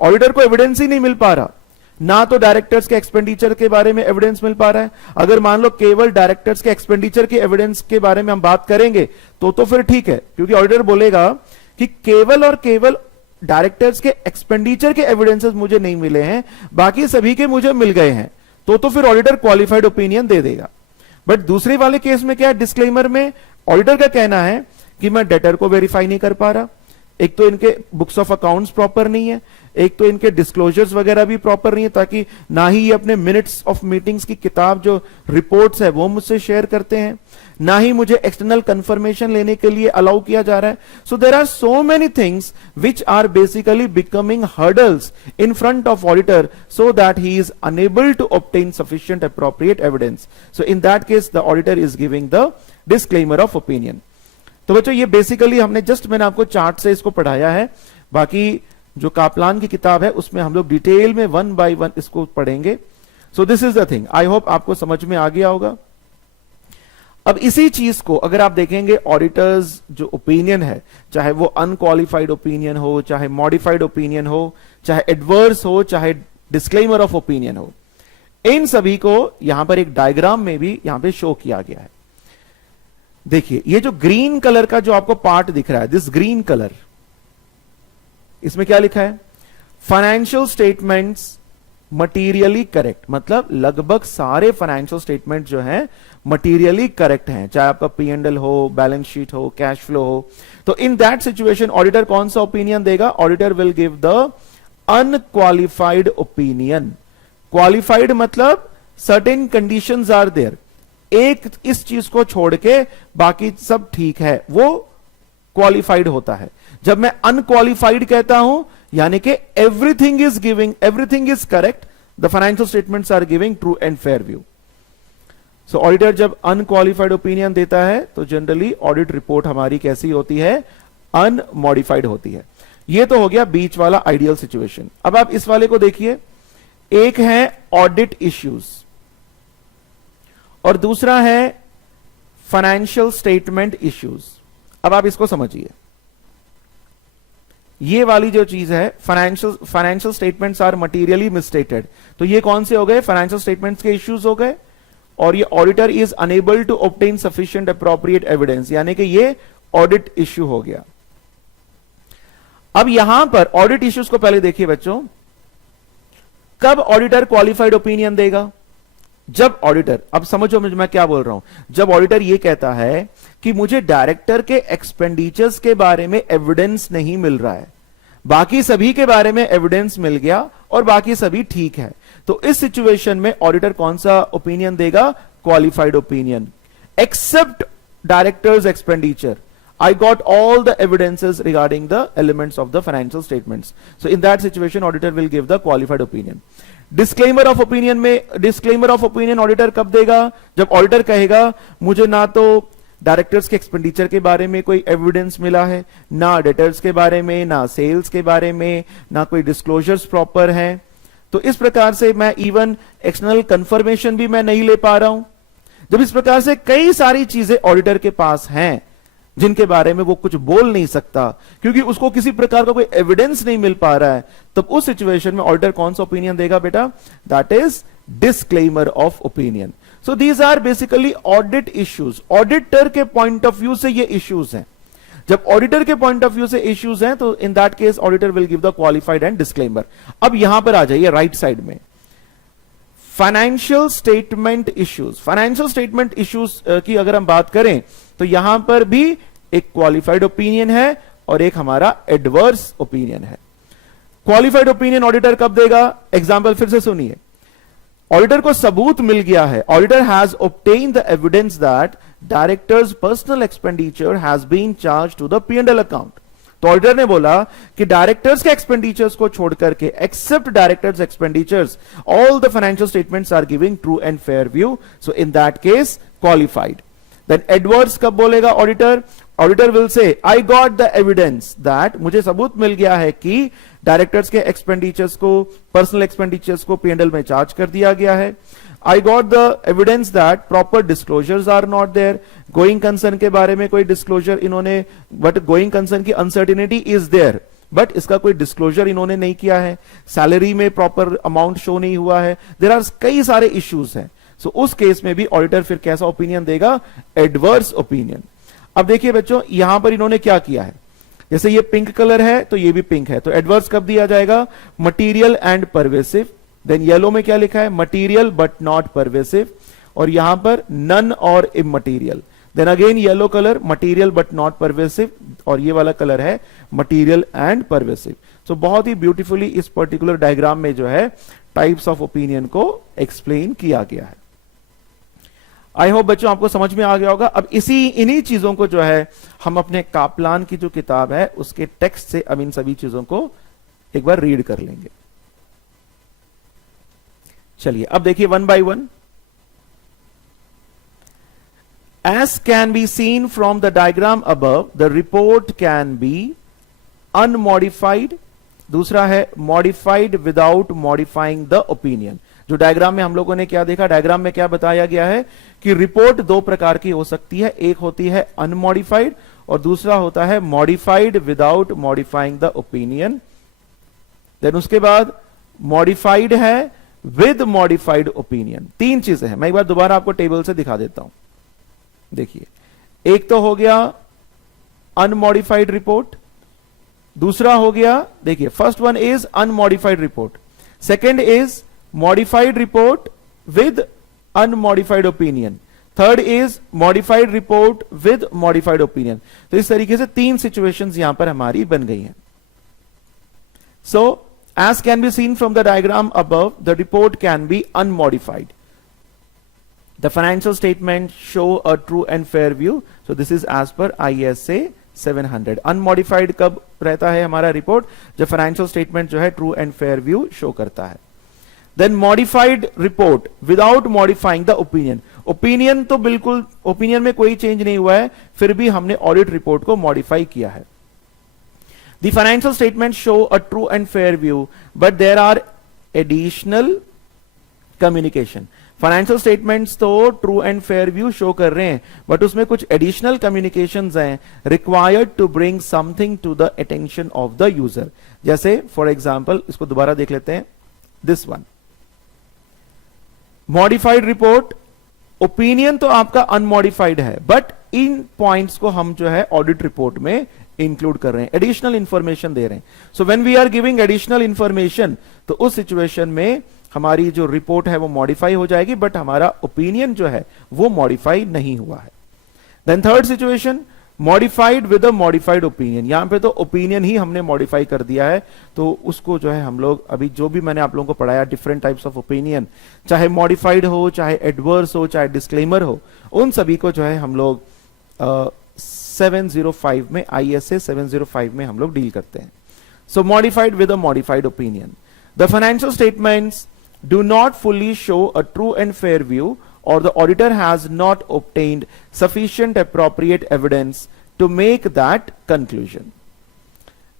Auditor को evidence ही नहीं मिल पा रहा, ना तो डायरेक्टर्स के एक्सपेंडिचर के बारे में एविडेंस मिल पा रहा है। अगर मान लो केवल डायरेक्टर्स के एक्सपेंडिचर के एविडेंस के बारे में हम बात करेंगे तो फिर ठीक है, क्योंकि ऑडिटर बोलेगा कि केवल और केवल डायरेक्टर्स के एक्सपेंडिचर के एविडेंसेस मुझे नहीं मिले हैं, बाकी सभी के मुझे मिल गए हैं, तो फिर ऑडिटर क्वालिफाइड ओपिनियन दे देगा। बट दूसरे वाले केस में क्या है? डिस्क्लेमर में ऑडिटर का कहना है कि मैं डेटर को वेरीफाई नहीं कर पा रहा, एक तो इनके बुक्स ऑफ अकाउंट्स प्रॉपर नहीं है, एक तो इनके डिस्क्लोजर्स वगैरह भी प्रॉपर नहीं है, ताकि ना ही ये अपने मिनट्स ऑफ मीटिंग्स की किताब जो रिपोर्ट्स है वो मुझसे शेयर करते हैं, ना ही मुझे एक्सटर्नल कंफर्मेशन लेने के लिए अलाउ किया जा रहा है. So there are so many things which are basically becoming hurdles in front of auditor so that he is unable to obtain sufficient appropriate evidence. So in that case the auditor is giving the disclaimer of opinion. तो बच्चों ये basically हमने just मैंने आपको chart से इसको पढ़ाया है, बाकी जो कापलान की किताब है उसमें हम लोग डिटेल में 1 by 1 इसको पढ़ेंगे. So this is the thing, I hope आपको समझ में आ गया होगा. अब इसी चीज को अगर आप देखेंगे ऑडिटर्स जो ओपिनियन है, चाहे वो अनक्वालिफाइड ओपिनियन हो, चाहे मॉडिफाइड ओपिनियन हो, चाहे एडवर्स हो, चाहे डिस्क्लेमर ऑफ ओपिनियन हो, इन सभी को यहां पर एक डायग्राम में भी यहां पे शो किया गया है. देखिए ये जो ग्रीन कलर का जो आपको पार्ट दिख रहा है, दिस ग्रीन कलर, इसमें क्या लिखा है? फाइनेंशियल स्टेटमेंट्स मटीरियली करेक्ट, मतलब लगभग सारे फाइनेंशियल स्टेटमेंट जो हैं मटीरियली करेक्ट हैं, चाहे आपका P&L हो, बैलेंस शीट हो, कैश फ्लो हो. तो इन दैट सिचुएशन ऑडिटर कौन सा ओपिनियन देगा? Auditor will give the unqualified opinion. Qualified मतलब सर्टेन कंडीशंस आर देयर, एक इस चीज को छोड़ के बाकी सब ठीक है, वो क्वालिफाइड होता है. जब मैं अनक्वालिफाइड कहता हूं यानी कि everything is giving, everything is correct, the financial statements are giving true and fair view. So auditor जब अनक्वालिफाइड ओपिनियन देता है तो जनरली ऑडिट रिपोर्ट हमारी कैसी होती है? अनमॉडिफाइड होती है. ये तो हो गया बीच वाला आइडियल सिचुएशन. अब आप इस वाले को देखिए, एक है ऑडिट इश्यूज और दूसरा है फाइनेंशियल स्टेटमेंट इश्यूज. अब आप इसको समझिए, ये वाली जो चीज है financial statements are materially misstated, तो ये कौन से हो गए? फाइनेंशियल स्टेटमेंट्स के इश्यूज हो गए. और ये auditor is unable to obtain sufficient appropriate evidence, यानी कि ये ऑडिट इश्यू हो गया. अब यहां पर ऑडिट इश्यूज को पहले देखिए बच्चों, कब ऑडिटर क्वालिफाइड ओपिनियन देगा? जब ऑडिटर, अब समझो मैं क्या बोल रहा हूं, जब ऑडिटर ये कहता है कि मुझे डायरेक्टर के एक्सपेंडिचर्स के बारे में एविडेंस नहीं मिल रहा है, बाकी सभी के बारे में एविडेंस मिल गया और बाकी सभी ठीक है, तो इस सिचुएशन में ऑडिटर कौन सा ओपिनियन देगा? Qualified opinion. Except directors expenditure, I got all the evidences regarding the elements of the financial statements. So in that situation, auditor will give the qualified opinion. Disclaimer of opinion में, disclaimer of opinion auditor कब देगा? जब auditor कहेगा मुझे ना तो directors के expenditure के बारे में कोई एविडेंस मिला है, ना डेटर्स के बारे में, ना सेल्स के बारे में, ना कोई डिस्क्लोजर्स प्रॉपर हैं, तो इस प्रकार से मैं इवन एक्सटर्नल कंफर्मेशन भी मैं नहीं ले पा रहा हूं. जब इस प्रकार से कई सारी चीजें ऑडिटर के पास हैं जिनके बारे में वो कुछ बोल नहीं सकता क्योंकि उसको किसी प्रकार का कोई एविडेंस नहीं मिल पा रहा है, तब उस सिचुएशन में ऑडिटर कौन सा ओपिनियन देगा बेटा? That is disclaimer of opinion. So these are basically audit issues. Auditor के पॉइंट ऑफ व्यू से ये इश्यूज हैं. जब ऑडिटर के पॉइंट ऑफ व्यू से इश्यूज हैं तो in that case auditor will give the qualified and disclaimer. अब यहां पर आ जाइए राइट साइड में, financial statement issues. Financial statement issues की अगर हम बात करें तो यहां पर भी एक क्वालिफाइड ओपिनियन है और एक हमारा एडवर्स ओपिनियन है. क्वालिफाइड ओपिनियन ऑडिटर कब देगा? एग्जाम्पल फिर से सुनिए, ऑडिटर को सबूत मिल गया है, auditor has obtain the evidence that directors personal expenditure has been charge to the P&L account. तो ऑडिटर ने बोला कि डायरेक्टर्स के एक्सपेंडिचर्स को छोड़ करके, except directors expenditures, all the financial statements are giving true and fair view. So in that case qualified. Then adverse कब बोलेगा auditor? Auditor will say I got the evidence that, मुझे सबूत मिल गया है कि डायरेक्टर्स के एक्सपेंडिचर्स को, पर्सनल एक्सपेंडिचर्स को P&L में चार्ज कर दिया गया है. I got the evidence that proper disclosures are not there. Going concern के बारे में कोई डिस्क्लोजर इन्होंने, बट गोइंग कंसर्न की अनसर्टिनिटी इज देयर, बट इसका कोई डिस्क्लोजर इन्होंने नहीं किया है. सैलरी में प्रॉपर अमाउंट शो नहीं हुआ है. देयर आर कई सारे इश्यूज हैं. सो उस केस में भी ऑडिटर फिर कैसा ओपिनियन देगा? Adverse opinion. अब देखिए बच्चों, यहां पर इन्होंने क्या किया है, जैसे ये पिंक कलर है तो ये भी पिंक है, तो एडवर्स कब दिया जाएगा? Material and pervasive. Then yellow में क्या लिखा है? Material but not pervasive. और यहां पर नन और immaterial. Then again yellow colour material but not pervasive, और ये वाला कलर है मटीरियल एंड परवेसिव। सो बहुत ही ब्यूटीफुली इस पर्टिकुलर डायग्राम में जो है टाइप्स ऑफ ओपिनियन को एक्सप्लेन किया गया है। आई होप बच्चों आपको समझ में आ गया होगा। अब इन्हीं चीजों को जो है हम अपने कापलान की जो किताब है उसके टेक्स्ट से अब इन सभी चीजों को एक बार रीड कर लेंगे। चलिए अब देखिए one by one. As can be seen from the diagram above, the report can be unmodified, दूसरा है modified without modifying the opinion। जो डायग्राम में हम लोगों ने क्या देखा, डायग्राम में क्या बताया गया है कि रिपोर्ट दो प्रकार की हो सकती है, एक होती है अनमॉडिफाइड और दूसरा होता है modified without modifying the opinion. Then उसके बाद मॉडिफाइड है विद मॉडिफाइड ओपिनियन। तीन चीजें हैं, मैं एक बार दोबारा आपको टेबल से दिखा देता हूं। देखिए, एक तो हो गया अनमॉडिफाइड रिपोर्ट, दूसरा हो गया, देखिए first one is unmodified report, second is modified report with unmodified opinion, third is modified report with modified opinion. तो इस तरीके से तीन सिचुएशंस यहां पर हमारी बन गई हैं। सो as can be seen from the diagram above, the report can be unmodified. The financial statements show a true and fair view. So this is as per ISA 700. Unmodified कब रहता है हमारा रिपोर्ट, जब financial statement जो है true and fair view show करता है। Then modified report without modifying the opinion. Opinion तो बिल्कुल, opinion में कोई change नहीं हुआ है, फिर भी हमने audit report को modify किया है। The financial statements show a true and fair view, but there are additional communication. Financial statements तो true and fair view show कर रहे हैं, बट उसमें कुछ एडिशनल कम्युनिकेशंस हैं required to bring something to the attention of the user. जैसे for example, इसको दोबारा देख लेते हैं, this one modified report, opinion तो आपका अनमॉडिफाइड है, बट इन पॉइंट्स को हम जो है ऑडिट रिपोर्ट में इंक्लूड कर रहे हैं, एडिशनल इंफॉर्मेशन दे रहे हैं। So when we are giving additional information, तो उस सिचुएशन में हमारी जो रिपोर्ट है वो मॉडिफाई हो जाएगी, बट हमारा ओपिनियन जो है वो मॉडिफाई नहीं हुआ है। Then third situation, modified with a modified opinion. यहां पे तो ओपिनियन ही हमने मॉडिफाई कर दिया है, तो उसको जो है हम लोग अभी जो भी मैंने आप लोगों को पढ़ाया डिफरेंट टाइप्स ऑफ ओपिनियन, चाहे मॉडिफाइड हो, चाहे एडवर्स हो, चाहे डिस्क्लेमर हो, उन सभी को जो है हम लोग 705 में, ISA 705 में हम लोग डील करते हैं। So modified with a modified opinion, the financial statements do not fully show a true and fair view, or the auditor has not obtained sufficient appropriate evidence to make that conclusion।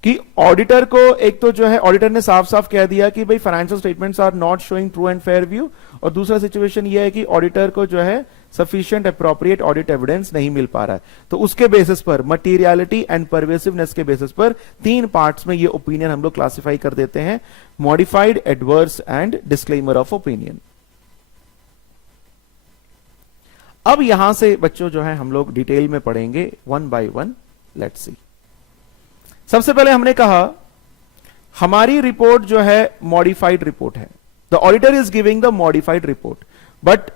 कि auditor को, एक तो जो है auditor ने साफ साफ कह दिया कि भाई financial statements are not showing true and fair view, और दूसरा सिचुएशन ये है कि ऑडिटर को जो है सफिशिएंट अप्रोप्रिएट ऑडिट एविडेंस नहीं मिल पा रहा है। तो उसके बेसिस पर, मटीरियलिटी एंड परवेसिवनेस के बेसिस पर तीन पार्ट्स में ये ओपिनियन हम लोग क्लासिफाई कर देते हैं, modified, adverse and disclaimer of opinion. अब यहां से बच्चों जो है हम लोग डिटेल में पढ़ेंगे one by one. Let's see. सबसे पहले हमने कहा हमारी रिपोर्ट जो है मॉडिफाइड रिपोर्ट है, the auditor is giving the modified report but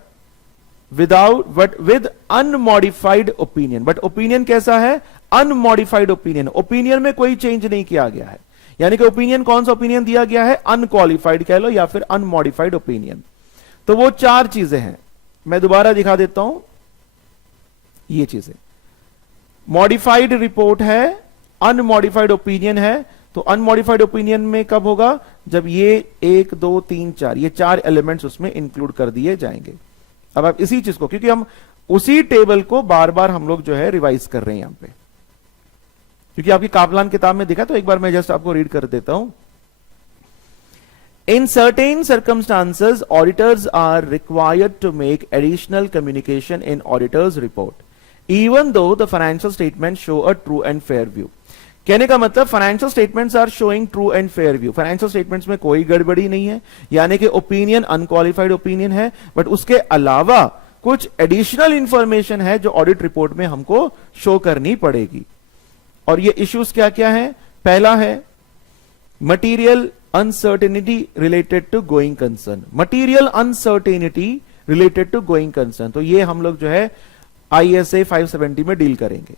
with unmodified opinion. But opinion कैसा है? Unmodified opinion. ओपिनियन में कोई चेंज नहीं किया गया है, यानी कि ओपिनियन, कौन सा ओपिनियन दिया गया है? अनक्वालिफाइड कह लो या फिर अनमॉडिफाइड ओपिनियन। तो वो चार चीजें हैं, मैं दोबारा दिखा देता हूं। ये चीजें, मॉडिफाइड रिपोर्ट है, अनमॉडिफाइड ओपिनियन है। तो अनमॉडिफाइड ओपिनियन में कब होगा? जब ये 1 2 3 4 ये चार एलिमेंट्स उसमें इंक्लूड कर दिए जाएंगे। अब आप इसी चीज को, क्योंकि हम उसी टेबल को बार बार हम लोग जो है रिवाइज कर रहे हैं यहां पे, क्योंकि आपकी कापलान किताब में दिखा, तो एक बार मैं जस्ट आपको रीड कर देता हूं। In certain circumstances, auditors are required to make additional communication in auditor's report, even though the financial statements show a true and fair view। कहने का मतलब financial statements are showing true and fair view, financial statements में कोई गड़बड़ी नहीं है, यानी कि ओपिनियन अनक्वालिफाइड ओपिनियन है, बट उसके अलावा कुछ एडिशनल इंफॉर्मेशन है जो ऑडिट रिपोर्ट में हमको शो करनी पड़ेगी। और ये इश्यूज क्या क्या है? पहला है material uncertainty related to going concern. Material uncertainty related to going concern, तो ये हम लोग जो है ISA 570 में डील करेंगे।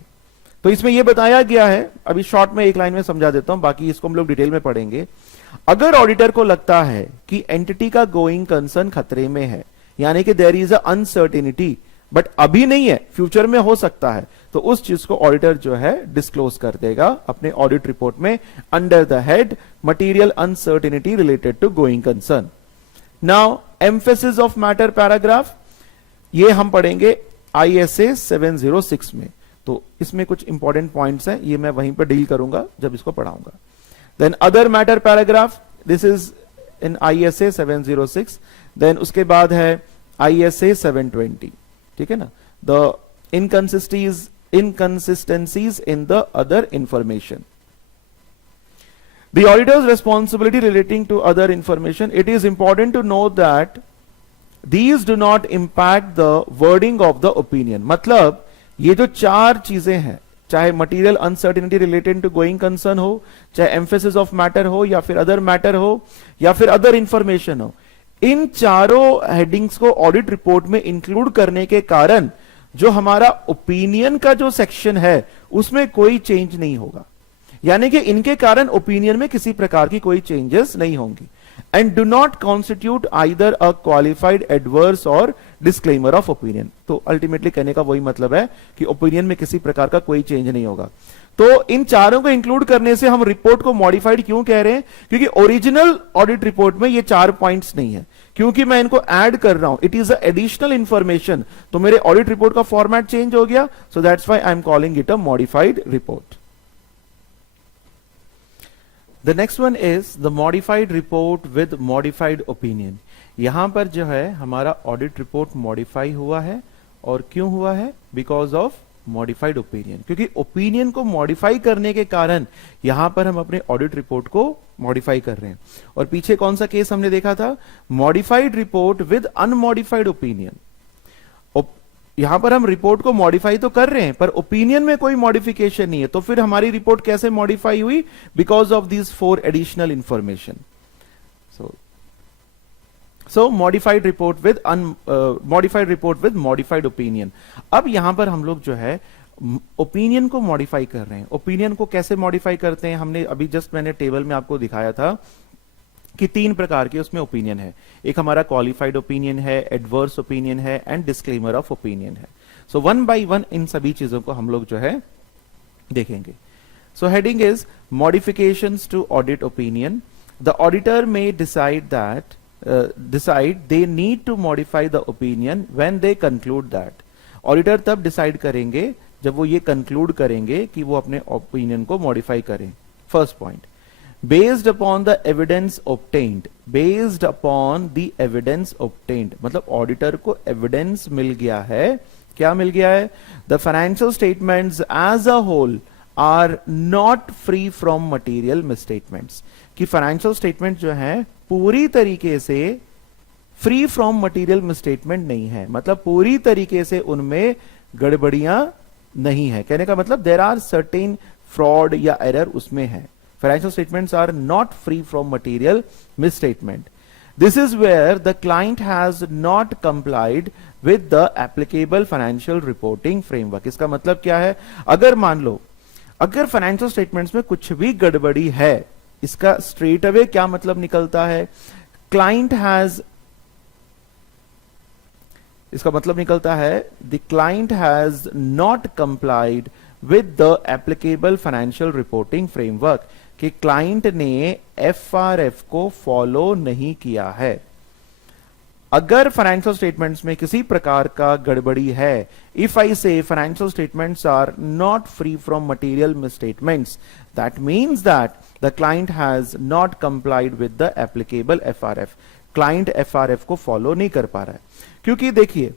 तो इसमें यह बताया गया है, अभी शॉर्ट में एक लाइन में समझा देता हूं, बाकी इसको हम लोग डिटेल में पढ़ेंगे। अगर ऑडिटर को लगता है कि एंटिटी का गोइंग कंसर्न खतरे में है, यानी कि there is a uncertainty, but अभी नहीं है, फ्यूचर में हो सकता है, तो उस चीज को ऑडिटर जो है डिस्क्लोज कर देगा अपने ऑडिट रिपोर्ट में under the head material uncertainty related to going concern. Now emphasis of matter paragraph, ये हम पढ़ेंगे ISA 706 में। तो इसमें कुछ इंपॉर्टेंट पॉइंट्स हैं, ये मैं वहीं पर डील करूंगा जब इसको पढ़ाऊंगा। Then other matter paragraph, this is in ISA 706। Then उसके बाद है ISA 720, ठीक है ना, the inconsistencies in the other information. The auditor's responsibility relating to other information, it is important to note that these do not impact the wording of the opinion. मतलब ये जो चार चीजें हैं, चाहे material uncertainty related to going concern हो, चाहे emphasis of matter हो, या फिर अदर मैटर हो, या फिर अदर इंफॉर्मेशन हो, इन चारों हेडिंग्स को ऑडिट रिपोर्ट में इंक्लूड करने के कारण जो हमारा ओपिनियन का जो सेक्शन है उसमें कोई चेंज नहीं होगा, यानी कि इनके कारण ओपिनियन में किसी प्रकार की कोई चेंजेस नहीं होंगी। And do not constitute either a qualified adverse और डिस्क्लेमर ऑफ ओपिनियन। तो अल्टीमेटली कहने का वही मतलब है कि ओपिनियन में किसी प्रकार का कोई चेंज नहीं होगा। तो इन चारों को इंक्लूड करने से हम रिपोर्ट को मॉडिफाइड क्यों कह रहे हैं, क्योंकि ओरिजिनल ऑडिट रिपोर्ट में ये चार पॉइंट्स नहीं है, क्योंकि मैं इनको ऐड कर रहा हूं, इट इज एडिशनल इंफॉर्मेशन, तो मेरे ऑडिट रिपोर्ट का फॉर्मेट चेंज हो गया, सो that's why I am calling it a modified report. The next one is the modified report with modified opinion. यहां पर जो है हमारा ऑडिट रिपोर्ट मॉडिफाई हुआ है, और क्यों हुआ है, बिकॉज ऑफ मॉडिफाइड ओपिनियन, क्योंकि ओपिनियन को मॉडिफाई करने के कारण यहां पर हम अपने ऑडिट रिपोर्ट को मॉडिफाई कर रहे हैं। और पीछे कौन सा केस हमने देखा था, modified report with unmodified opinion. यहां पर हम रिपोर्ट को मॉडिफाई तो कर रहे हैं, पर ओपिनियन में कोई मॉडिफिकेशन नहीं है, तो फिर हमारी रिपोर्ट कैसे मॉडिफाई हुई, because of these 4 additional information. So modified report with modified opinion. अब यहां पर हम लोग जो है ओपिनियन को मॉडिफाई कर रहे हैं। ओपिनियन को कैसे मॉडिफाई करते हैं, हमने अभी जस्ट मैंने टेबल में आपको दिखाया था कि 3 प्रकार के उसमें ओपिनियन है। एक हमारा क्वालिफाइड ओपिनियन है, एडवर्स ओपिनियन है, एंड डिस्क्लेमर ऑफ ओपिनियन है। सो वन बाय वन इन सभी चीजों को हम लोग जो है देखेंगे। सो heading is modifications to audit opinion. The auditor may decide they need to modify the opinion when they conclude that। Auditor तब डिसाइड करेंगे जब वो ये कंक्लूड करेंगे कि वो अपने ओपिनियन को मॉडिफाई करें। First point, based upon the evidence obtained. Based upon the evidence obtained मतलब ऑडिटर को एविडेंस मिल गया है। क्या मिल गया है, the financial statements as a whole are not free from material misstatements. कि फाइनेंशियल स्टेटमेंट जो है पूरी तरीके से फ्री फ्रॉम मटेरियल मिसस्टेटमेंट नहीं है, मतलब पूरी तरीके से उनमें गड़बड़ियां नहीं है। कहने का मतलब देयर आर सर्टेन फ्रॉड या एरर उसमें है। Financial statements are not free from material misstatement. This is where the client has not complied with the applicable financial reporting framework. इसका मतलब क्या है, अगर मान लो अगर फाइनेंशियल स्टेटमेंट्स में कुछ भी गड़बड़ी है, इसका स्ट्रेट अवे क्या मतलब निकलता है, क्लाइंट हैज, इसका मतलब निकलता है the client has not complied with the applicable financial reporting framework, कि क्लाइंट ने एफआरएफ को फॉलो नहीं किया है। अगर फाइनेंशियल स्टेटमेंट्स में किसी प्रकार का गड़बड़ी है, if I say financial statements are not free from material misstatements, that means that the client has not complied with the applicable FRF. Client FRF को फॉलो नहीं कर पा रहा है। क्योंकि देखिए,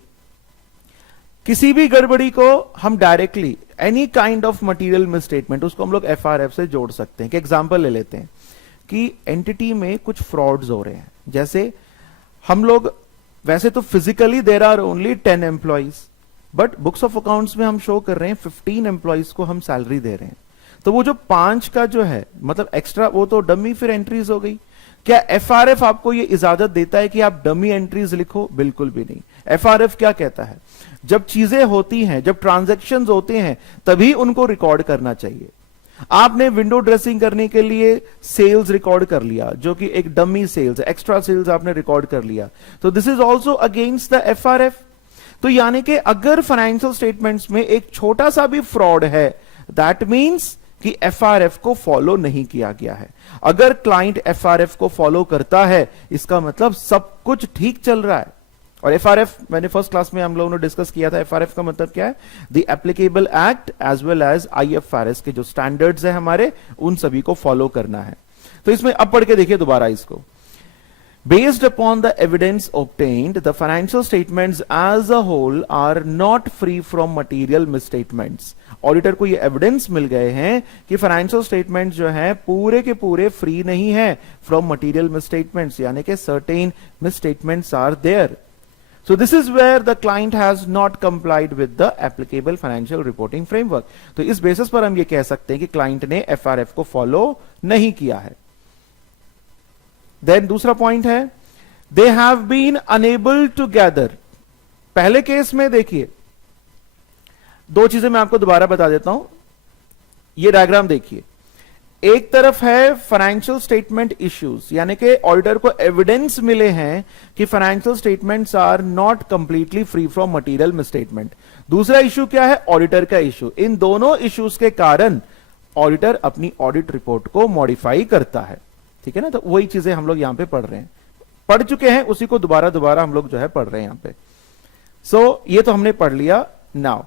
किसी भी गड़बड़ी को हम directly any kind of material misstatement उसको हम लोग एफआरएफ से जोड़ सकते हैं। कि एग्जांपल ले लेते हैं कि एंटिटी में कुछ फ्रॉड्स हो रहे हैं, जैसे हम लोग वैसे तो physically there are only 10 employees, but books of accounts में हम शो कर रहे हैं 15 एम्प्लॉइज को हम सैलरी दे रहे हैं। तो वो जो 5 का जो है मतलब एक्स्ट्रा, वो तो डमी फिर एंट्रीज हो गई। क्या एफआरएफ आपको ये इजाजत देता है कि आप डमी एंट्रीज लिखो? बिल्कुल भी नहीं। एफआरएफ क्या कहता है, जब चीजें होती हैं, जब ट्रांजैक्शंस होते हैं, तभी उनको रिकॉर्ड करना चाहिए। आपने विंडो ड्रेसिंग करने के लिए सेल्स रिकॉर्ड कर लिया, जो कि एक डमी सेल्स, एक्स्ट्रा सेल्स आपने रिकॉर्ड कर लिया, तो this is also against the FRF. तो यानी कि अगर फाइनेंशियल स्टेटमेंट्स में एक छोटा सा भी फ्रॉड है, दैट मींस कि एफआरएफ को फॉलो नहीं किया गया है। अगर क्लाइंट एफआरएफ को फॉलो करता है, इसका मतलब सब कुछ ठीक चल रहा है। और एफआरएफ मैंने फर्स्ट क्लास में हम लोगों ने डिस्कस किया था, एफआरएफ का मतलब क्या है, the applicable act as well as IFRS के जो स्टैंडर्ड्स है हमारे, उन सभी को फॉलो करना है। तो इसमें अब पढ़ के देखिए दोबारा इसको। Based upon the evidence obtained, the financial statements as a whole are not free from material misstatements. Auditor को ये एविडेंस मिल गए हैं कि फाइनेंशियल स्टेटमेंट जो है पूरे के पूरे फ्री नहीं है फ्रॉम मटेरियल मिसस्टेटमेंट्स, यानी कि certain misstatements are there. So this is where the client has not complied with the applicable financial reporting framework. तो इस बेसिस पर हम ये कह सकते हैं कि क्लाइंट ने एफआरएफ को फॉलो नहीं किया है। देन दूसरा पॉइंट है, they have been unable to gather. पहले केस में देखिए, दो चीजें मैं आपको दोबारा बता देता हूं। ये डायग्राम देखिए, एक तरफ है फाइनेंशियल स्टेटमेंट इश्यूज, यानी कि ऑडिटर को एविडेंस मिले हैं कि financial statements are not completely free from material misstatement. दूसरा इश्यू क्या है, ऑडिटर का इश्यू। इन दोनों इश्यूज के कारण ऑडिटर अपनी ऑडिट रिपोर्ट को मॉडिफाई करता है, ठीक है ना। तो वही चीजें हम लोग यहां पे पढ़ रहे हैं, पढ़ चुके हैं, उसी को दोबारा दोबारा हम लोग जो है पढ़ रहे हैं यहां पे। सो ये तो हमने पढ़ लिया। Now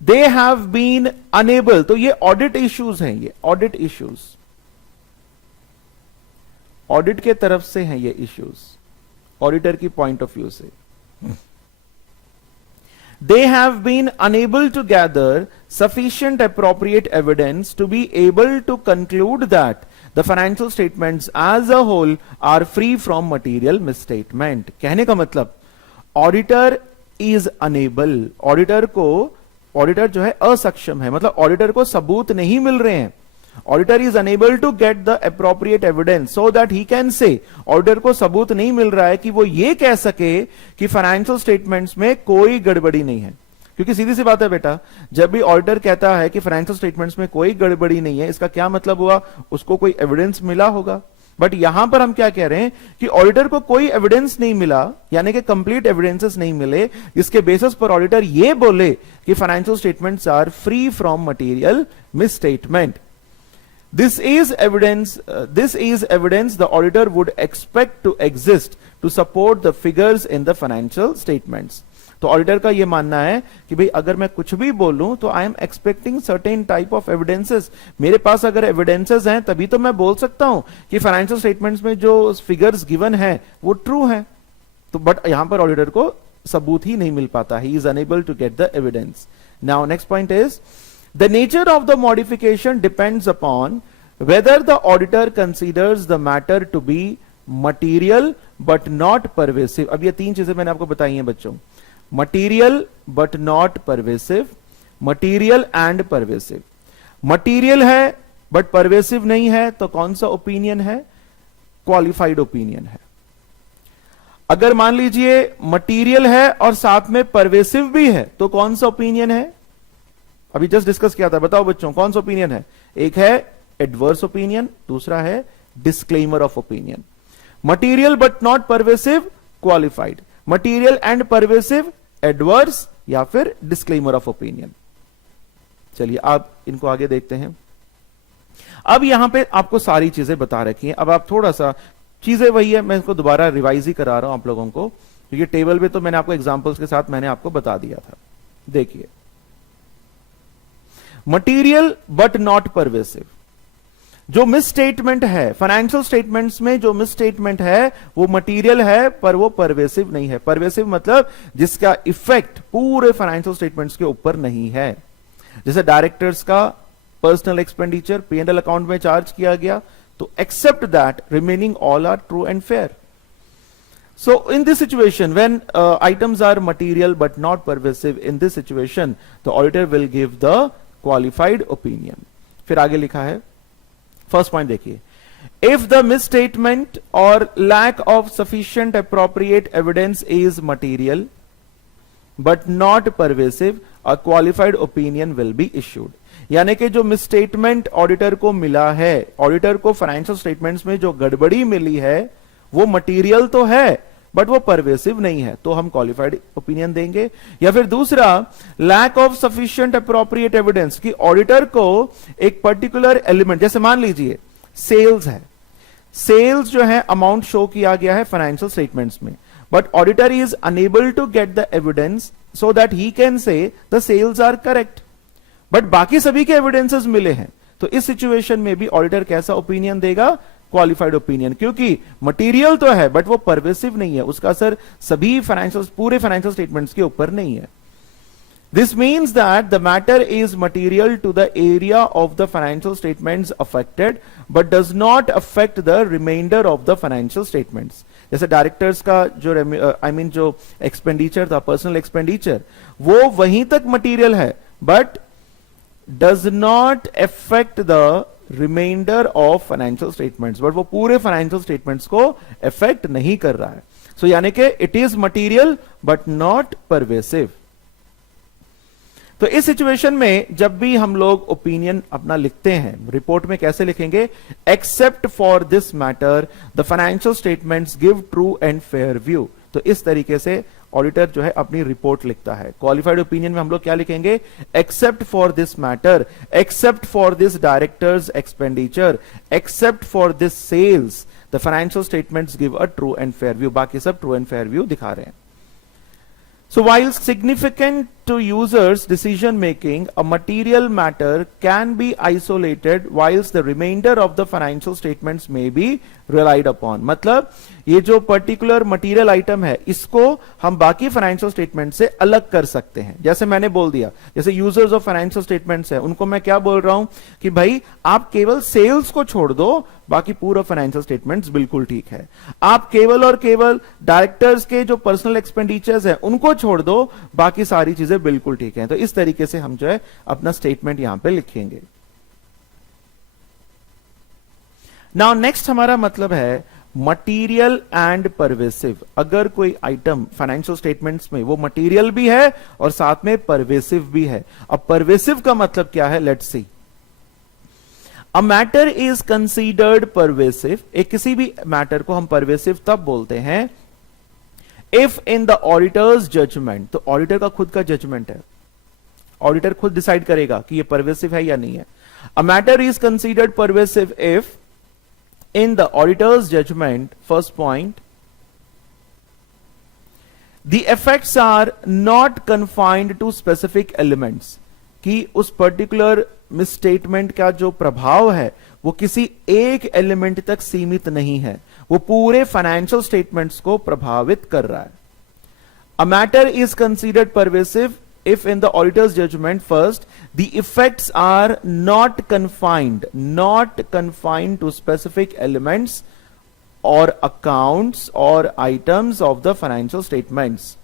they have been unable, तो ये ऑडिट इश्यूज हैं, ये ऑडिट इश्यूज, ऑडिट के तरफ से हैं ये इश्यूज, ऑडिटर की पॉइंट ऑफ व्यू से। They have been unable to gather sufficient appropriate evidence to be able to conclude that the financial statements as a whole are free from material misstatement. कहने का मतलब auditor is enable, auditor जो है असक्षम है, मतलब auditor को सबूत नहीं मिल रहे हैं। Auditor is unable to get the appropriate evidence so that he can say, auditor को सबूत नहीं मिल रहा है कि वो ये कह सके कि फाइनेंशियल स्टेटमेंट्स में कोई गड़बड़ी नहीं है। क्योंकि सीधी सी बात है बेटा, जब भी ऑडिटर कहता है कि फाइनेंशियल स्टेटमेंट्स में कोई गड़बड़ी नहीं है, इसका क्या मतलब हुआ, उसको कोई एविडेंस मिला होगा। बट यहां पर हम क्या कह रहे हैं कि ऑडिटर को कोई एविडेंस नहीं मिला, यानी कि कंप्लीट एविडेंसेस नहीं मिले, जिसके बेसिस पर ऑडिटर ये बोले कि financial statements are free from material misstatement. This is evidence the auditor would expect to exist to support the figures in the financial statements. तो ऑडिटर का ये मानना है कि भाई अगर मैं कुछ भी बोलूं तो I am expecting certain type of evidences. मेरे पास अगर एविडेंसेस हैं तभी तो मैं बोल सकता हूं कि फाइनेंशियल स्टेटमेंट्स में जो फिगर्स गिवन है वो ट्रू है। तो बट यहां पर ऑडिटर को सबूत ही नहीं मिल पाता, he is unable to get the evidence. Now next point is, the nature of the modification depends upon whether the auditor considers the matter to be material but not pervasive. अब ये तीन चीजें मैंने आपको बताई हैं बच्चों, material but not pervasive, material and pervasive. material है but pervasive नहीं है, तो कौन सा ओपिनियन है, क्वालिफाइड ओपिनियन है। अगर मान लीजिए मटीरियल है और साथ में परवेसिव भी है, तो कौन सा ओपिनियन है, अभी जस्ट डिस्कस किया था, बताओ बच्चों कौन सा ओपिनियन है। एक है एडवर्स ओपिनियन, दूसरा है disclaimer of opinion. Material but not pervasive qualified, material and pervasive adverse, या फिर डिस्क्लेमर ऑफ ओपिनियन। चलिए आप इनको आगे देखते हैं। अब यहां पे आपको सारी चीजें बता रखी हैं, अब आप थोड़ा सा चीजें वही है, मैं इसको दोबारा रिवाइज ही करा रहा हूं आप लोगों को, क्योंकि टेबल पे तो मैंने आपको एग्जांपल्स के साथ मैंने आपको बता दिया था। देखिए, मटीरियल बट नॉट परवेसिव, जो मिसस्टेटमेंट है फाइनेंशियल स्टेटमेंट्स में, जो मिसस्टेटमेंट है वो मटीरियल है पर वो परवेसिव नहीं है। परवेसिव मतलब जिसका इफेक्ट पूरे फाइनेंशियल स्टेटमेंट्स के ऊपर नहीं है। जैसे डायरेक्टर्स का पर्सनल एक्सपेंडिचर P&L अकाउंट में चार्ज किया गया, तो except that remaining all are true and fair. So in this situation, when items are material but not pervasive, in this situation, the auditor will give the qualified opinion. फिर आगे लिखा है, first point देखिए, if the misstatement or lack of sufficient appropriate evidence is material, but not pervasive, a qualified opinion will be issued. यानी कि जो misstatement auditor को मिला है, ऑडिटर को फाइनेंशियल स्टेटमेंट्स में जो गड़बड़ी मिली है वो मटेरियल तो है बट वो परवेसिव नहीं है, तो हम क्वालिफाइड ओपिनियन देंगे. या फिर दूसरा, lack of sufficient appropriate evidence, कि ऑडिटर को एक पर्टिकुलर एलिमेंट, जैसे मान लीजिए सेल्स है, सेल्स जो है अमाउंट शो किया गया है फाइनेंशियल स्टेटमेंट्स में, but auditor is unable to get the evidence so that he can say the sales are correct, but बाकी सभी के एविडेंसेस मिले हैं. तो इस सिचुएशन में भी ऑडिटर कैसा ओपिनियन देगा? क्वालिफाइड ओपिनियन, क्योंकि मटेरियल तो है बट वो परवेसिव नहीं है, उसका असर सभी फाइनेंशियल, पूरे फाइनेंशियल स्टेटमेंट्स के ऊपर नहीं है. This means that the matter is material to the area of the financial statements affected, but does not affect the remainder of the financial statements. जैसे डायरेक्टर्स का जो जो एक्सपेंडिचर था, पर्सनल एक्सपेंडिचर, वो वहीं तक मटेरियल है but does not affect the reminder of financial statements, but वो पूरे फाइनेंशियल स्टेटमेंट्स को अफेक्ट नहीं कर रहा है. सो यानी कि it is material but not pervasive. तो इस सिचुएशन में जब भी हम लोग ओपिनियन अपना लिखते हैं, रिपोर्ट में कैसे लिखेंगे? Except for this matter the financial statements give true and fair view. तो इस तरीके से ऑडिटर जो है अपनी रिपोर्ट लिखता है. क्वालिफाइड ओपिनियन में हम लोग क्या लिखेंगे? Except for this matter, except for this directors expenditure, except for this sales, the financial statements give a true and fair view. बाकी सब ट्रू एंड फेयर व्यू दिखा रहे हैं. So while significant to users decision making, a material matter can be isolated whilst the remainder of the financial statements may be relied upon. मतलब ये जो particular material item है इसको हम बाकी फाइनेंशियल स्टेटमेंट से अलग कर सकते हैं. जैसे मैंने बोल दिया, जैसे यूजर्स ऑफ फाइनेंशियल स्टेटमेंट्स है उनको मैं क्या बोल रहा हूं कि भाई आप केवल सेल्स को छोड़ दो, बाकी पूरा फाइनेंशियल स्टेटमेंट्स बिल्कुल ठीक है. आप केवल और केवल डायरेक्टर्स के जो पर्सनल एक्सपेंडिचर्स है उनको छोड़ दो, बाकी सारी चीजें बिल्कुल ठीक है. तो इस तरीके से हम जो है अपना स्टेटमेंट यहां पे लिखेंगे. नाउ नेक्स्ट हमारा मतलब है मटीरियल एंड परवेसिव. अगर कोई आइटम फाइनेंशियल स्टेटमेंट्स में वो मटीरियल भी है और साथ में परवेसिव भी है. अब परवेसिव का मतलब क्या है? Let's see. A matter is considered pervasive. एक किसी भी मैटर को हम परवेसिव तब बोलते हैं if in the auditor's judgement. तो ऑडिटर का खुद का जजमेंट है, ऑडिटर खुद डिसाइड करेगा कि ये परवेसिव है या नहीं है. A matter is considered pervasive if in the auditor's judgment, first point, the effects are not confined to specific elements. कि उस पर्टिकुलर मिसस्टेटमेंट का जो प्रभाव है वो किसी एक एलिमेंट तक सीमित नहीं है, वो पूरे फाइनेंशियल स्टेटमेंट्स को प्रभावित कर रहा है. A matter is considered pervasive if in the auditor's judgment, first, the effects are not confined to specific elements or accounts or items of the financial statements.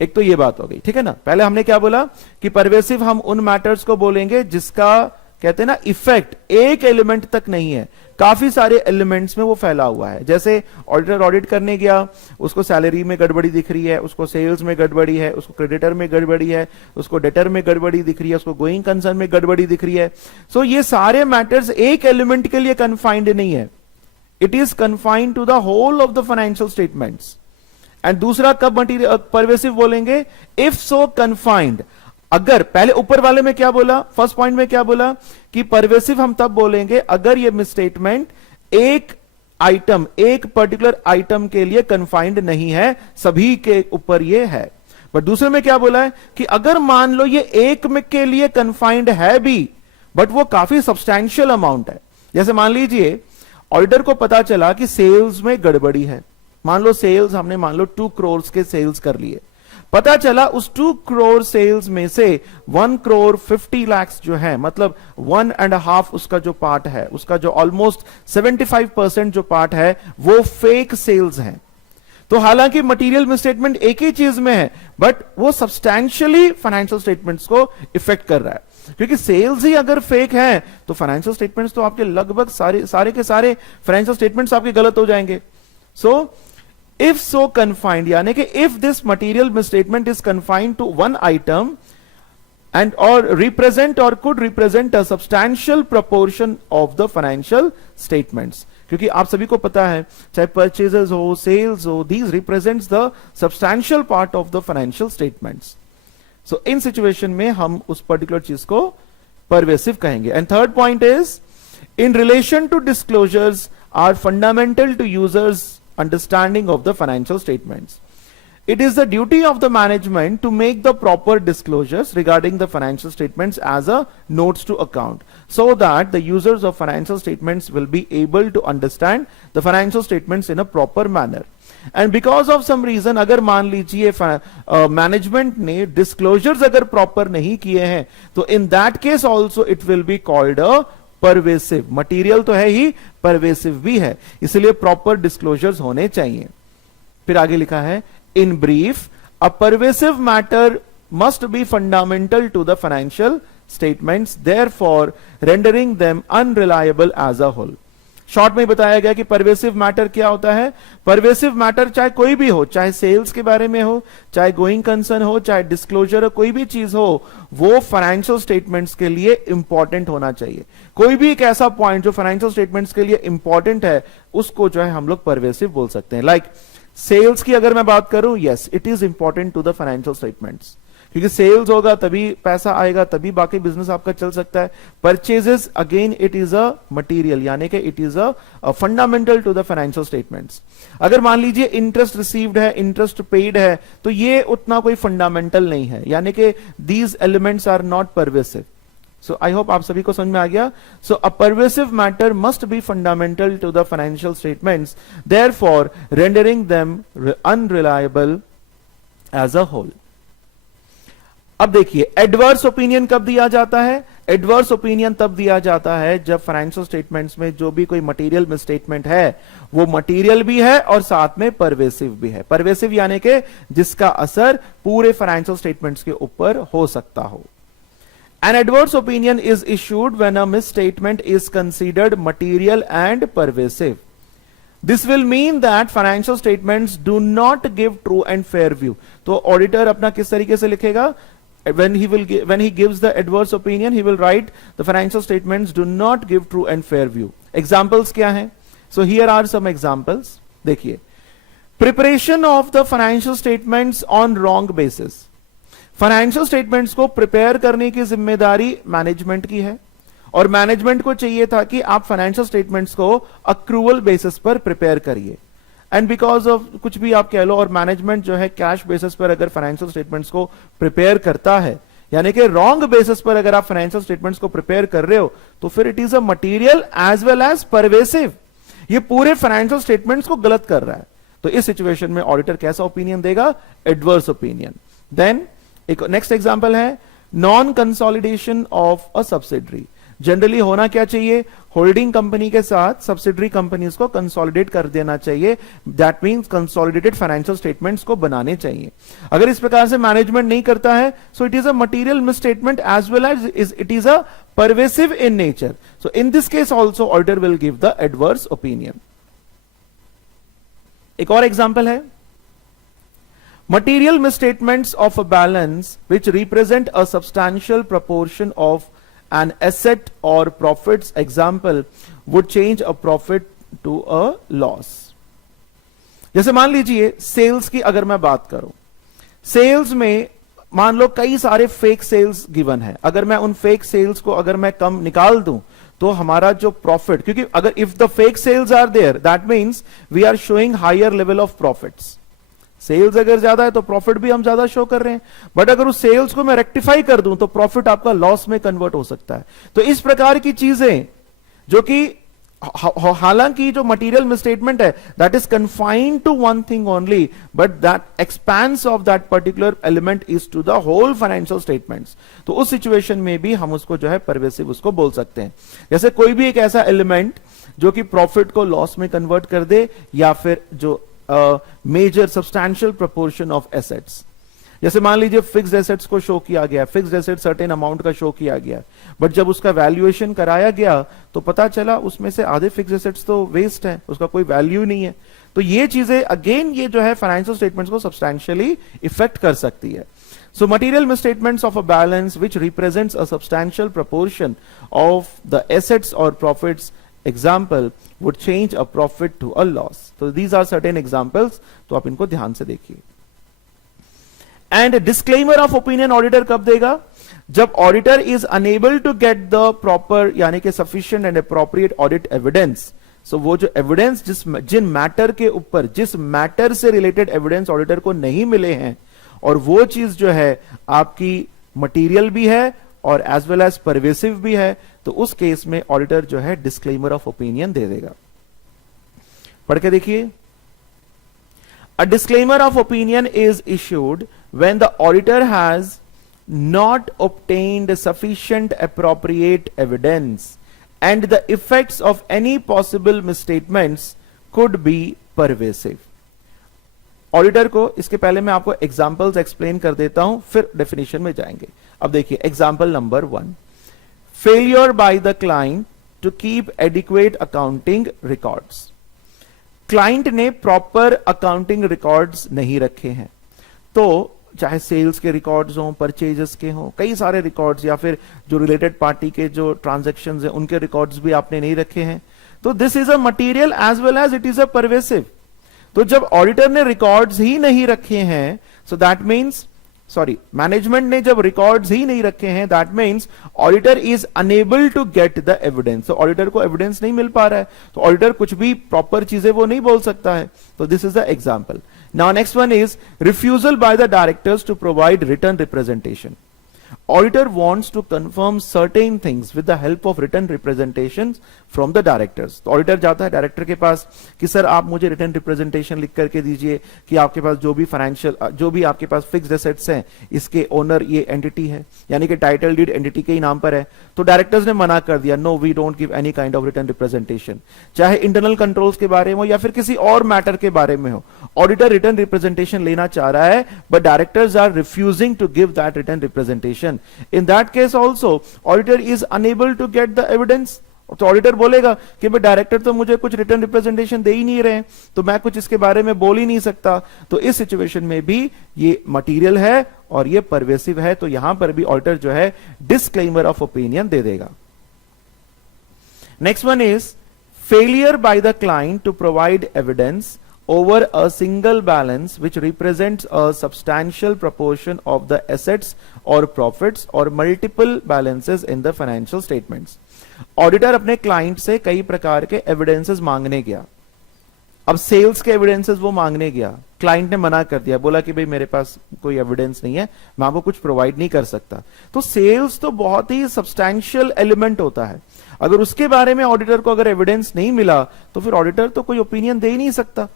एक तो ये बात हो गई, ठीक है ना. पहले हमने क्या बोला कि परवेसिव हम उन मैटर्स को बोलेंगे जिसका कहते हैं ना इफेक्ट एक एलिमेंट तक नहीं है, काफी सारे एलिमेंट्स में वो फैला हुआ है. जैसे ऑडिटर ऑडिट करने गया, उसको सैलरी में गड़बड़ी दिख रही है, उसको सेल्स में गड़बड़ी है, उसको क्रेडिटर में गड़बड़ी है, उसको डेटर में गड़बड़ी दिख रही है, उसको गोइंग कंसर्न में गड़बड़ी दिख रही है. सो ये सारे मैटर्स एक एलिमेंट के लिए कन्फाइंड नहीं है, it is confined to the whole of the financial statements. And दूसरा कब मटीरियल परवेसिव बोलेंगे? If so confined. अगर पहले ऊपर वाले में क्या बोला, फर्स्ट पॉइंट में क्या बोला कि परवेसिव हम तब बोलेंगे अगर ये मिसस्टेटमेंट एक आइटम, एक पर्टिकुलर आइटम के लिए कन्फाइंड नहीं है, सभी के ऊपर ये है. बट दूसरे में क्या बोला है कि अगर मान लो ये एक में के लिए कन्फाइंड है भी बट वो काफी सब्सटैंशियल अमाउंट है. जैसे मान लीजिए ऑडिटर को पता चला कि सेल्स में गड़बड़ी है, मान लो सेल्स हमने 2 करोड़ के सेल्स कर लिए, पता चला उस 2 करोड़ सेल्स में से 1 करोड़ 50 लाख जो है, मतलब 1.5 उसका जो पार्ट है, उसका जो ऑलमोस्ट 75% जो पार्ट है वो फेक सेल्स है. तो हालांकि मटेरियल मिसस्टेटमेंट एक ही चीज में है बट वो सब्सटैंशियली फाइनेंशियल स्टेटमेंट्स को इफेक्ट कर रहा है. क्योंकि सेल्स ही अगर फेक है तो फाइनेंशियल स्टेटमेंट्स तो आपके लगभग सारे के सारे फाइनेंशियल स्टेटमेंट्स आपके गलत हो जाएंगे. सो इफ सो कन्फाइंड, यानी कि if this material misstatement is confined to one item and or represent or could represent a substantial proportion of the financial statements, क्योंकि आप सभी को पता है चाहे परचेजेस हो, सेल्स हो, these represents the substantial part of the financial statements. So in situation में हम उस particular चीज को pervasive कहेंगे. And third point is in relation to disclosures are fundamental to users understanding of the financial statements. It is the duty of the management to make the proper disclosures regarding the financial statements as a notes to account, so that the users of financial statements will be able to understand the financial statements in a proper manner. And because of some reason, अगर मान लीजिए management ने disclosures अगर proper नहीं किए हैं, तो in that case also it will be called a pervasive. Material तो है ही, pervasive भी है, इसलिए proper disclosures होने चाहिए. फिर आगे लिखा है in brief, a pervasive matter must be fundamental to the financial statements, therefore rendering them unreliable as a whole. Short में बताया गया कि परवेसिव मैटर क्या होता है. परवेसिव मैटर चाहे कोई भी हो, चाहे सेल्स के बारे में हो, चाहे गोइंग कंसर्न हो, चाहे डिस्क्लोजर हो, कोई भी चीज हो, वो फाइनेंशियल स्टेटमेंट्स के लिए इंपॉर्टेंट होना चाहिए. कोई भी एक ऐसा पॉइंट जो फाइनेंशियल स्टेटमेंट्स के लिए इंपॉर्टेंट है, उसको जो है हम लोग परवेसिव बोल सकते हैं. लाइक सेल्स की अगर मैं बात करूं, yes it is important to the financial statements, क्योंकि सेल्स होगा तभी पैसा आएगा, तभी बाकी बिजनेस आपका चल सकता है. Purchases again it is a material, यानी कि it is a fundamental to the financial statements. अगर मान लीजिए इंटरेस्ट रिसीव्ड है, इंटरेस्ट पेड है, तो ये उतना कोई फंडामेंटल नहीं है, यानी कि these elements are not pervasive. So I hope आप सभी को समझ में आ गया. So a pervasive matter must be fundamental to the financial statements, therefore rendering them unreliable as a whole. अब देखिए एडवर्स ओपिनियन कब दिया जाता है. एडवर्स ओपिनियन तब दिया जाता है जब फाइनेंशियल स्टेटमेंट्स में जो भी कोई मटेरियल मिसस्टेटमेंट है, वो मटेरियल भी है और साथ में परवेसिव भी है. परवेसिव यानी कि जिसका असर पूरे फाइनेंशियल स्टेटमेंट्स के ऊपर हो सकता हो. An adverse opinion is issued when a misstatement is considered material and pervasive. This will mean that financial statements do not give true and fair view. तो auditor अपना किस तरीके से लिखेगा? When he gives the adverse opinion, he will write the financial statements do not give true and fair view. Examples क्या हैं? So here are some examples. देखिए, preparation of the financial statements on wrong basis. Financial statements को prepare करने की जिम्मेदारी management की है, और मैनेजमेंट को चाहिए था कि आप फाइनेंशियल स्टेटमेंट्स को अक्रूवल बेसिस पर प्रिपेयर करिए. एंड बिकॉज ऑफ कुछ भी आप कह लो, और मैनेजमेंट जो है कैश बेसिस पर अगर फाइनेंशियल स्टेटमेंट्स को प्रिपेयर करता है, यानी कि रॉन्ग बेसिस पर अगर आप फाइनेंशियल स्टेटमेंट्स को प्रिपेयर कर रहे हो, तो फिर it is a material as well as pervasive. ये पूरे फाइनेंशियल स्टेटमेंट्स को गलत कर रहा है. तो इस सिचुएशन में ऑडिटर कैसा ओपिनियन देगा? Adverse opinion. देन एक नेक्स्ट एग्जांपल है non consolidation of a subsidiary. Generally होना क्या चाहिए? होल्डिंग कंपनी के साथ सब्सिडरी कंपनीज को कंसोलिडेट कर देना चाहिए. That means consolidated financial statements को बनाने चाहिए. अगर इस प्रकार से मैनेजमेंट नहीं करता है, so it is a material misstatement as well as it is a pervasive in nature. So in this case also auditor will give the adverse opinion. एक और एग्जांपल है material misstatements of a balance which represent a substantial proportion of an asset or profits, example, would change a profit to a loss. जैसे मान लीजिए sales की अगर मैं बात करूं, सेल्स में मान लो कई सारे फेक सेल्स गिवन है. अगर मैं उन फेक सेल्स को अगर मैं कम निकाल दूं, तो हमारा जो प्रॉफिट, क्योंकि अगर if the fake sales are there, that means we are showing higher level of profits. Sales अगर ज्यादा है तो प्रॉफिट भी हम ज्यादा शो कर रहे हैं, बट अगर उस सेल्स को मैं रेक्टिफाई कर दूं तो प्रॉफिट आपका लॉस में कन्वर्ट हो सकता है. तो इस प्रकार की चीजें जो कि हालांकि जो मटेरियल मिसस्टेटमेंट है that is confined to one thing only, but that expense of that particular element is to the whole financial statements. तो उस सिचुएशन में भी हम उसको जो है परवेसिव उसको बोल सकते हैं. जैसे कोई भी एक ऐसा एलिमेंट जो कि प्रॉफिट को लॉस में कन्वर्ट कर दे, या फिर जो major substantial proportion of assets. जैसे मान लीजिए फिक्स्ड एसेट्स को शो किया गया, फिक्स्ड एसेट सर्टेन अमाउंट का शो किया गया, बट जब उसका वैल्यूएशन कराया गया तो पता चला उसमें से आधे फिक्स्ड एसेट्स तो वेस्ट हैं, उसका कोई वैल्यू नहीं है. तो ये चीजें अगेन ये जो है फाइनेंशियल स्टेटमेंट्स को सब्सटैंशियली इफेक्ट कर सकती है. So material misstatements of a balance which represents a substantial proportion of the assets or profits, example, would change a profit to a loss. So these are certain examples. तो आप इनको ध्यान से देखिए. And disclaimer of opinion auditor कब देगा? जब auditor is unable to get the proper यानी कि sufficient and appropriate audit evidence. So वो जो evidence जिन matter के ऊपर जिस matter से related evidence auditor को नहीं मिले हैं और वो चीज जो है आपकी मटेरियल भी है और एज वेल एज परवेसिव भी है, तो उस केस में ऑडिटर जो है डिस्क्लेमर ऑफ ओपिनियन दे देगा. पढ़ के देखिए. अ disclaimer of opinion is issued when the auditor has not obtained sufficient appropriate evidence and the effects of any possible misstatements could be pervasive. Auditor को इसके पहले मैं आपको एग्जांपल्स एक्सप्लेन कर देता हूं, फिर डेफिनेशन में जाएंगे. अब देखिए example number 1, failure by the client to keep adequate accounting records. Client ने प्रॉपर अकाउंटिंग रिकॉर्ड्स नहीं रखे हैं, तो चाहे सेल्स के रिकॉर्ड्स हों, परचेजेस के हों, कई सारे रिकॉर्ड्स, या फिर जो रिलेटेड पार्टी के जो ट्रांजैक्शंस हैं उनके रिकॉर्ड्स भी आपने नहीं रखे हैं, तो this is a material as well as it is a pervasive. तो जब ऑडिटर ने रिकॉर्ड्स ही नहीं रखे हैं, सो दैट मीन्स मैनेजमेंट ने जब रिकॉर्ड्स ही नहीं रखे हैं, that means auditor is unable to get the evidence. तो ऑडिटर को एविडेंस नहीं मिल पा रहा है, तो ऑडिटर कुछ भी प्रॉपर चीजें वो नहीं बोल सकता है. तो this is the example. Now next one is refusal by the directors to provide return representation. Auditor wants to confirm certain things with the help of written representations from the directors. तो auditor जाता है director के पास कि sir आप मुझे written representation लिख करके दीजिए कि आपके पास जो भी फाइनेंशियल जो भी आपके पास फिक्स्ड एसेट्स हैं इसके ओनर ये एंटिटी है, यानी कि टाइटल डीड एंटिटी के ही नाम पर है. तो डायरेक्टर्स ने मना कर दिया, no we don't give any kind of return representation. चाहे इंटरनल कंट्रोल्स के बारे में हो या फिर किसी और मैटर के बारे में हो, ऑडिटर रिटर्न रिप्रेजेंटेशन लेना चाह रहा है, but directors are refusing to give that return representation. In that case also auditor is unable to get the evidence. तो ऑडिटर बोलेगा कि भाई डायरेक्टर तो मुझे कुछ रिटर्न रिप्रेजेंटेशन दे ही नहीं रहे हैं, तो मैं कुछ इसके बारे में बोल ही नहीं सकता. तो इस सिचुएशन में भी ये मटेरियल है और ये परवेसिव है, तो यहां पर भी ऑडिटर जो है डिस्क्लेमर ऑफ ओपिनियन दे देगा. Next one is failure by the client to provide evidence over a single balance which represents a substantial proportion of the assets or profits or multiple balances in the financial statements. Auditor अपने client से कई प्रकार के evidences मांगने गया. अब sales के evidences वो मांगने गया, क्लाइंट ने मना कर दिया, बोला कि भाई मेरे पास कोई एविडेंस नहीं है, मैं आपको कुछ प्रोवाइड नहीं कर सकता. तो सेल्स तो बहुत ही सब्सटैंशियल एलिमेंट होता है, अगर उसके बारे में ऑडिटर को अगर एविडेंस नहीं मिला तो फिर ऑडिटर तो कोई ओपिनियन दे ही नहीं सकता.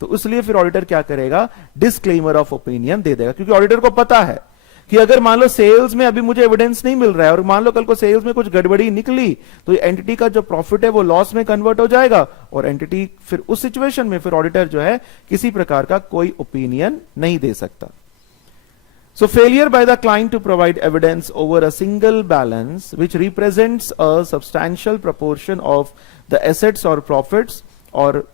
तो इसलिए फिर ऑडिटर क्या करेगा, डिस्क्लेमर ऑफ ओपिनियन दे देगा, क्योंकि ऑडिटर को पता है कि अगर मान लो सेल्स में अभी मुझे एविडेंस नहीं मिल रहा है और मान लो कल को सेल्स में कुछ गड़बड़ी निकली तो ये एंटिटी का जो प्रॉफिट है वो लॉस में कन्वर्ट हो जाएगा और एंटिटी फिर उस सिचुएशन में फिर ऑडिटर जो है किसी प्रकार का कोई ओपिनियन नहीं दे सकता. So failure by the client to provide evidence over a single balance which represents a substantial proportion of the assets or profits or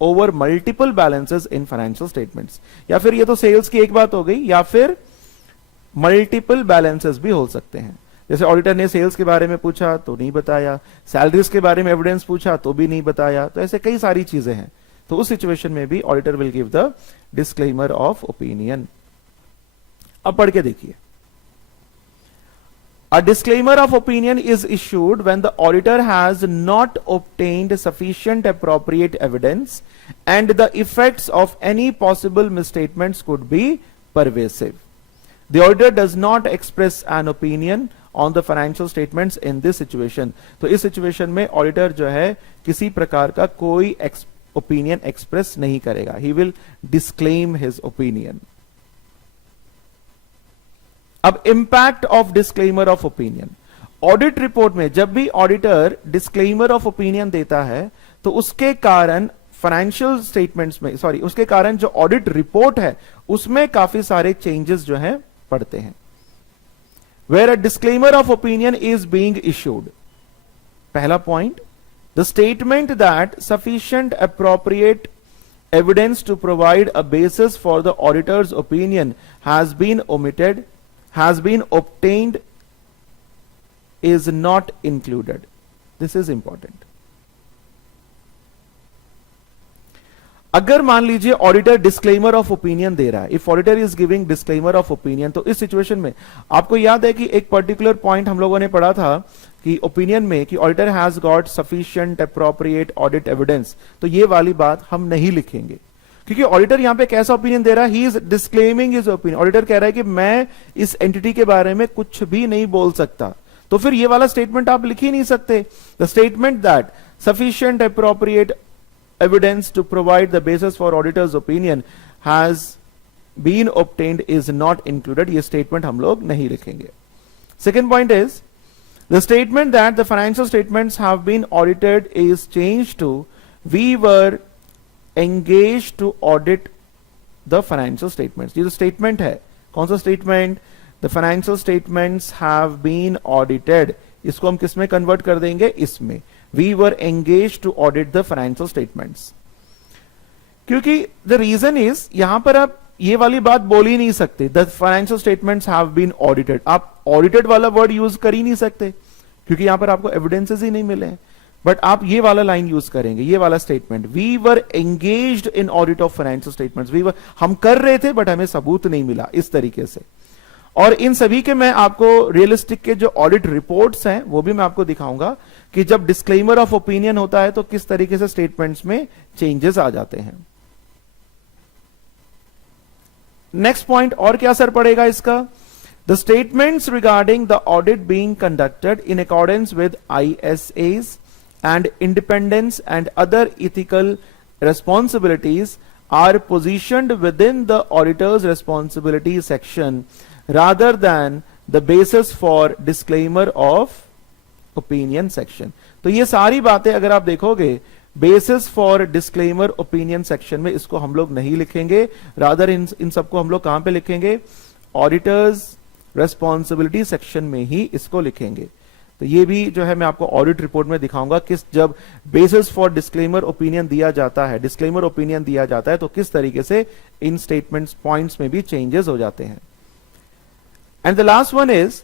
over multiple balances in financial statements. या फिर ये तो सेल्स की एक बात हो गई, या फिर मल्टीपल बैलेंसेस भी हो सकते हैं. जैसे ऑडिटर ने सेल्स के बारे में पूछा तो नहीं बताया, सैलरीज के बारे में एविडेंस पूछा तो भी नहीं बताया, तो ऐसे कई सारी चीजें हैं. तो उस सिचुएशन में भी auditor will give the disclaimer of opinion. अब पढ़ के देखिए. A disclaimer of opinion is issued when the auditor has not obtained sufficient appropriate evidence and the effects of any possible misstatements could be pervasive. The auditor does not express an opinion on the financial statements in this situation. तो इस situation में auditor जो है किसी प्रकार का कोई opinion express नहीं करेगा. He will disclaim his opinion. अब impact of disclaimer of opinion. Audit report में जब भी ऑडिटर डिस्क्लेमर ऑफ ओपिनियन देता है तो उसके कारण फाइनेंशियल स्टेटमेंट्स में उसके कारण जो ऑडिट रिपोर्ट है उसमें काफी सारे चेंजेस जो हैं पड़ते हैं. Where a disclaimer of opinion is being issued. पहला point, the statement that sufficient appropriate evidence to provide a basis for the auditor's opinion has been omitted, has been obtained, is not included. This is important. अगर मान लीजिए auditor disclaimer of opinion दे रहा है, if auditor is giving disclaimer of opinion, तो इस situation में आपको याद है कि एक पर्टिकुलर पॉइंट हम लोगों ने पढ़ा था कि ओपिनियन में कि auditor has got sufficient appropriate audit evidence, तो ये वाली बात हम नहीं लिखेंगे, क्योंकि ऑडिटर यहां पे कैसा ओपिनियन दे रहा है, he is disclaiming his opinion. Auditor कह रहा है कि मैं इस एंटिटी के बारे में कुछ भी नहीं बोल सकता, तो फिर ये वाला स्टेटमेंट आप लिख ही नहीं सकते। The statement that sufficient appropriate evidence to provide the basis for auditor's opinion has been obtained is not included, ये statement हम लोग नहीं लिखेंगे। Second point is the statement that the financial statements have been audited is changed to we were engaged to audit the financial statements। ये जो statement है, कौन सा statement? The financial statements have been audited, इसको हम किस में convert कर देंगे? इसमें we were engaged to audit the financial statements, क्योंकि the reason is यहां पर आप ये वाली बात बोल ही नहीं सकते, the financial statements have been audited, आप audited वाला वर्ड यूज कर ही नहीं सकते क्योंकि यहां पर आपको एविडेंसेस ही नहीं मिले हैं, बट आप ये वाला लाइन यूज करेंगे, ये वाला statement, we were engaged in audit of financial statements, we were, हम कर रहे थे बट हमें सबूत नहीं मिला, इस तरीके से। और इन सभी के मैं आपको रियलिस्टिक के जो ऑडिट रिपोर्ट्स हैं वो भी मैं आपको दिखाऊंगा कि जब डिस्क्लेमर ऑफ ओपिनियन होता है तो किस तरीके से स्टेटमेंट्स में चेंजेस आ जाते हैं। नेक्स्ट पॉइंट, और क्या असर पड़ेगा इसका? The statements regarding the audit being conducted in accordance with ISAs and independence and other ethical responsibilities are positioned within the auditor's responsibility section rather than the basis for disclaimer of opinion section। तो ये सारी बातें अगर आप देखोगे basis for disclaimer opinion section में इसको हम लोग नहीं लिखेंगे, रादर इन सबको हम लोग कहां पे लिखेंगे? ऑडिटर्स रेस्पॉन्सिबिलिटी सेक्शन में ही इसको लिखेंगे। तो ये भी जो है मैं आपको ऑडिट रिपोर्ट में दिखाऊंगा किस, जब बेसिस फॉर डिस्क्लेमर ओपिनियन दिया जाता है, डिस्क्लेमर ओपिनियन दिया जाता है, तो किस तरीके से इन स्टेटमेंट्स पॉइंट्स में भी चेंजेस हो जाते हैं। And the last one is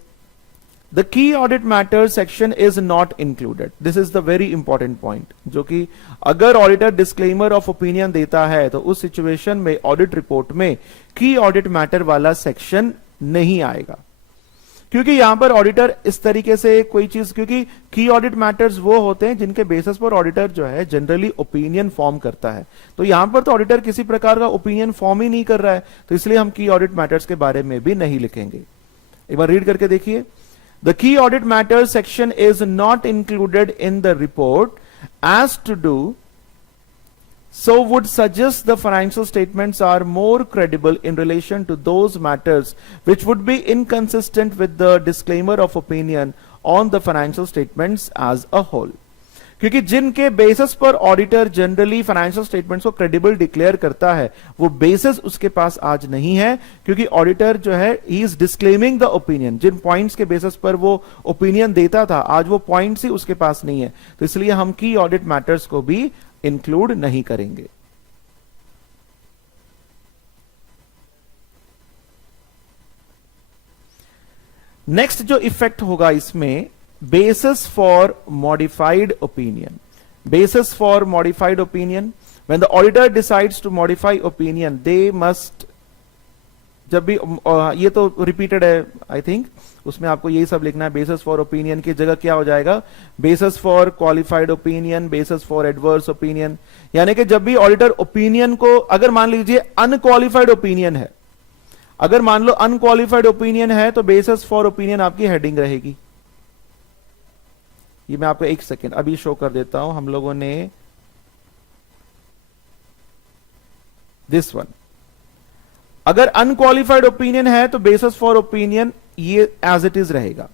the key audit matters section is not included. This is the very important point, जो कि अगर ऑडिटर डिस्क्लेमर ऑफ ओपिनियन देता है तो उस सिचुएशन में ऑडिट रिपोर्ट में की ऑडिट मैटर वाला सेक्शन नहीं आएगा, क्योंकि यहां पर ऑडिटर इस तरीके से कोई चीज, क्योंकि की ऑडिट मैटर्स वो होते हैं जिनके बेसिस पर ऑडिटर जो है जनरली ओपिनियन फॉर्म करता है, तो यहां पर तो ऑडिटर किसी प्रकार का ओपिनियन फॉर्म ही नहीं कर रहा है, तो इसलिए हम की ऑडिट मैटर्स के बारे में भी नहीं लिखेंगे। एक बार रीड करके देखिए, the key audit matters section is not included in the report as to do so would suggest the financial statements are more credible in relation to those matters which would be inconsistent with the disclaimer of opinion on the financial statements as a whole। क्योंकि जिनके basis पर auditor generally financial statements को credible declare करता है वो basis उसके पास आज नहीं है, क्योंकि ऑडिटर जो है he is disclaiming the opinion, जिन पॉइंट्स के बेसिस पर वो ओपिनियन देता था आज वो पॉइंट्स ही उसके पास नहीं है, तो इसलिए हम की ऑडिट मैटर्स को भी इंक्लूड नहीं करेंगे। नेक्स्ट जो इफेक्ट होगा इसमें, basis for modified opinion. Basis for modified opinion, when the auditor decides to modify opinion they must, जब भी ये तो रिपीटेड है आई थिंक, उसमें आपको यही सब लिखना है। बेसिस फॉर ओपिनियन की जगह क्या हो जाएगा? Basis for qualified opinion, basis for adverse opinion. यानी कि जब भी ऑडिटर ओपिनियन को, अगर मान लीजिए अनक्वालिफाइड ओपिनियन है, अगर मान लो अनक्वालिफाइड ओपिनियन है तो बेसिस फॉर ओपिनियन आपकी हेडिंग रहेगी। ये मैं आपको एक सेकेंड अभी शो कर देता हूं। हम लोगों ने दिस वन, अगर अनक्वालिफाइड ओपिनियन है तो बेसिस फॉर ओपिनियन ये एज इट इज रहेगा,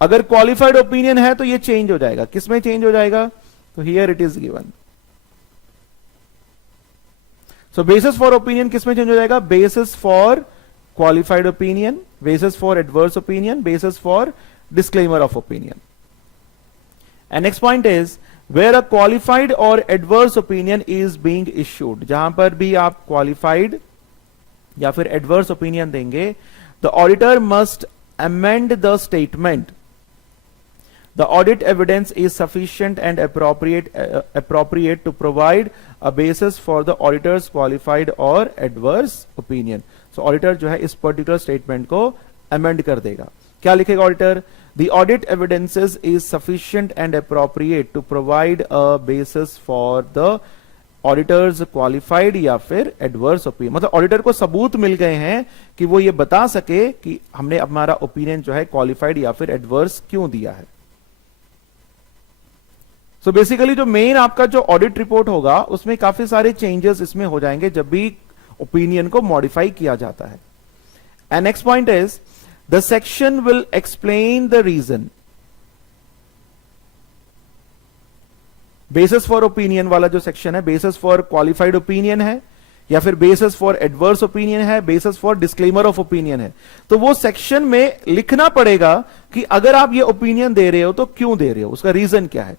अगर क्वालिफाइड ओपिनियन है तो ये चेंज हो जाएगा। किसमें चेंज हो जाएगा? तो here it is given. So basis for opinion किसमें चेंज हो जाएगा? Basis for qualified opinion, basis for adverse opinion, basis for disclaimer of opinion। And next point is where a qualified और adverse opinion is being issued, जहां पर भी आप qualified या फिर एडवर्स ओपिनियन देंगे, the auditor must amend the statement, the audit evidence is sufficient and appropriate to provide a basis for the auditor's qualified or adverse opinion. So auditor जो है इस particular statement को amend कर देगा. क्या लिखेगा auditor? The audit evidences is sufficient and appropriate to provide a basis for the auditors qualified या फिर एडवर्स ओपिनियन, मतलब ऑडिटर को सबूत मिल गए हैं कि वो ये बता सके कि हमने हमारा ओपिनियन जो है क्वालिफाइड या फिर एडवर्स क्यों दिया है. सो बेसिकली जो मेन आपका जो ऑडिट रिपोर्ट होगा उसमें काफी सारे चेंजेस इसमें हो जाएंगे जब भी ओपिनियन को मॉडिफाई किया जाता है. And next point is the section will explain the reason. Basis for opinion वाला जो सेक्शन है, बेसिस फॉर क्वालिफाइड ओपिनियन है या फिर बेसिस फॉर एडवर्स ओपिनियन है, basis for disclaimer of opinion है, तो वो सेक्शन में लिखना पड़ेगा कि अगर आप ये ओपिनियन दे रहे हो तो क्यों दे रहे हो, उसका रीजन क्या है.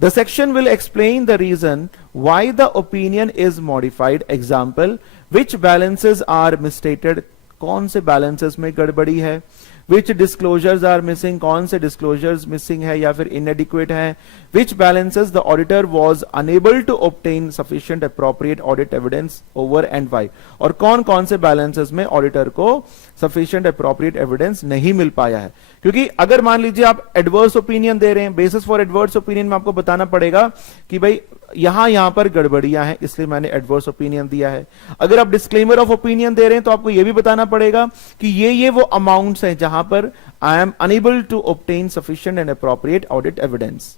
The section will explain the reason why the opinion is modified. Example, which balances are misstated, कौन से balances में गड़बड़ी है, which disclosures are missing, कौन से disclosures missing है या फिर inadequate है, which balances the auditor was unable to obtain sufficient appropriate audit evidence over and why, और कौन कौन से balances में auditor को sufficient appropriate evidence नहीं मिल पाया है. क्योंकि अगर मान लीजिए आप एडवर्स ओपिनियन दे रहे हैं, बेसिस फॉर एडवर्स ओपिनियन में आपको बताना पड़ेगा कि भाई यहां पर गड़बड़ियां हैं इसलिए मैंने एडवर्स ओपिनियन दिया है. अगर आप डिस्क्लेमर ऑफ ओपिनियन दे रहे हैं तो आपको यह भी बताना पड़ेगा कि ये वो अमाउंट्स हैं जहां पर I am unable to obtain sufficient and appropriate audit evidence.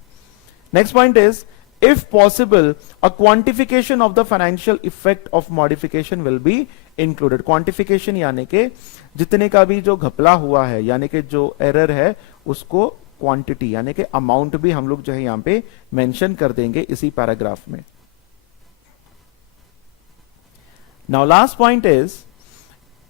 Next point is if possible a quantification of the financial effect of modification will be included. quantification यानी कि जितने का भी जो घपला हुआ है यानी कि जो एरर है उसको क्वांटिटी यानी कि अमाउंट भी हम लोग जो है यहां पे मेंशन कर देंगे इसी पैराग्राफ में. Now last point is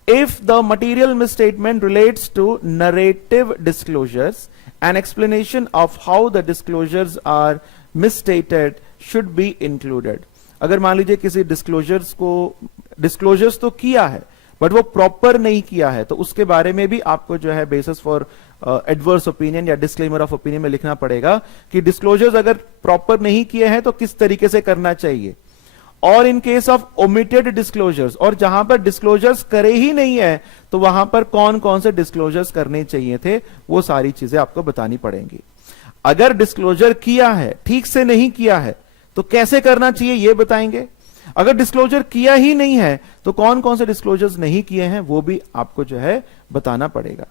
if the material misstatement relates to narrative disclosures, an explanation of how the disclosures are misstated should be included. अगर मान लीजिए किसी डिस्क्लोजर्स तो किया है बट वो प्रॉपर नहीं किया है तो उसके बारे में भी आपको जो है बेसिस फॉर एडवर्स ओपिनियन या डिस्क्लेमर ऑफ ओपिनियन में लिखना पड़ेगा कि डिस्क्लोजर्स अगर प्रॉपर नहीं किए हैं तो किस तरीके से करना चाहिए. और in case of omitted disclosures, और जहां पर डिस्क्लोजर्स करे ही नहीं है तो वहां पर कौन कौन से डिस्क्लोजर्स करने चाहिए थे वो सारी चीजें आपको बतानी पड़ेंगी. अगर डिस्क्लोजर किया है ठीक से नहीं किया है तो कैसे करना चाहिए ये बताएंगे. अगर डिस्क्लोजर किया ही नहीं है तो कौन कौन से डिस्क्लोजर्स नहीं किए हैं वो भी आपको जो है बताना पड़ेगा.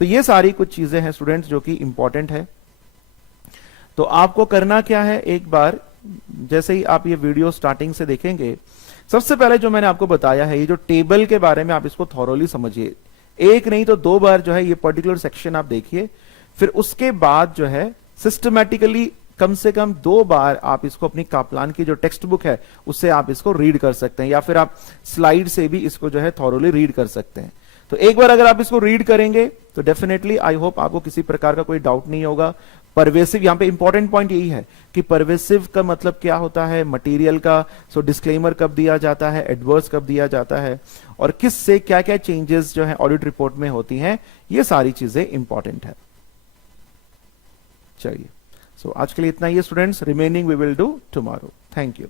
तो ये सारी कुछ चीजें हैं स्टूडेंट्स जो कि इंपॉर्टेंट है. तो आपको करना क्या है, एक बार जैसे ही आप ये वीडियो स्टार्टिंग से देखेंगे, सबसे पहले जो मैंने आपको बताया है ये जो टेबल के बारे में आप इसको थॉरोली समझिए. एक नहीं तो 2 बार जो है ये पर्टिकुलर सेक्शन आप देखिए, फिर उसके बाद जो है सिस्टमैटिकली कम से कम 2 बार आप इसको अपनी कापलान की जो टेक्स्ट बुक है उससे आप इसको रीड कर सकते हैं या फिर आप स्लाइड से भी इसको जो है थॉरोली रीड कर सकते हैं. तो एक बार अगर आप इसको रीड करेंगे तो डेफिनेटली आई होप आपको किसी प्रकार का कोई डाउट नहीं होगा. परवेसिव, यहां पे इंपॉर्टेंट पॉइंट यही है कि परवेसिव का मतलब क्या होता है, मटेरियल का सो डिस्क्लेमर कब दिया जाता है, एडवर्स कब दिया जाता है और किस से क्या क्या चेंजेस जो है ऑडिट रिपोर्ट में होती हैं, ये सारी चीजें इंपॉर्टेंट है. चलिए, सो आज के लिए इतना ही students. Remaining we will do tomorrow. Thank you.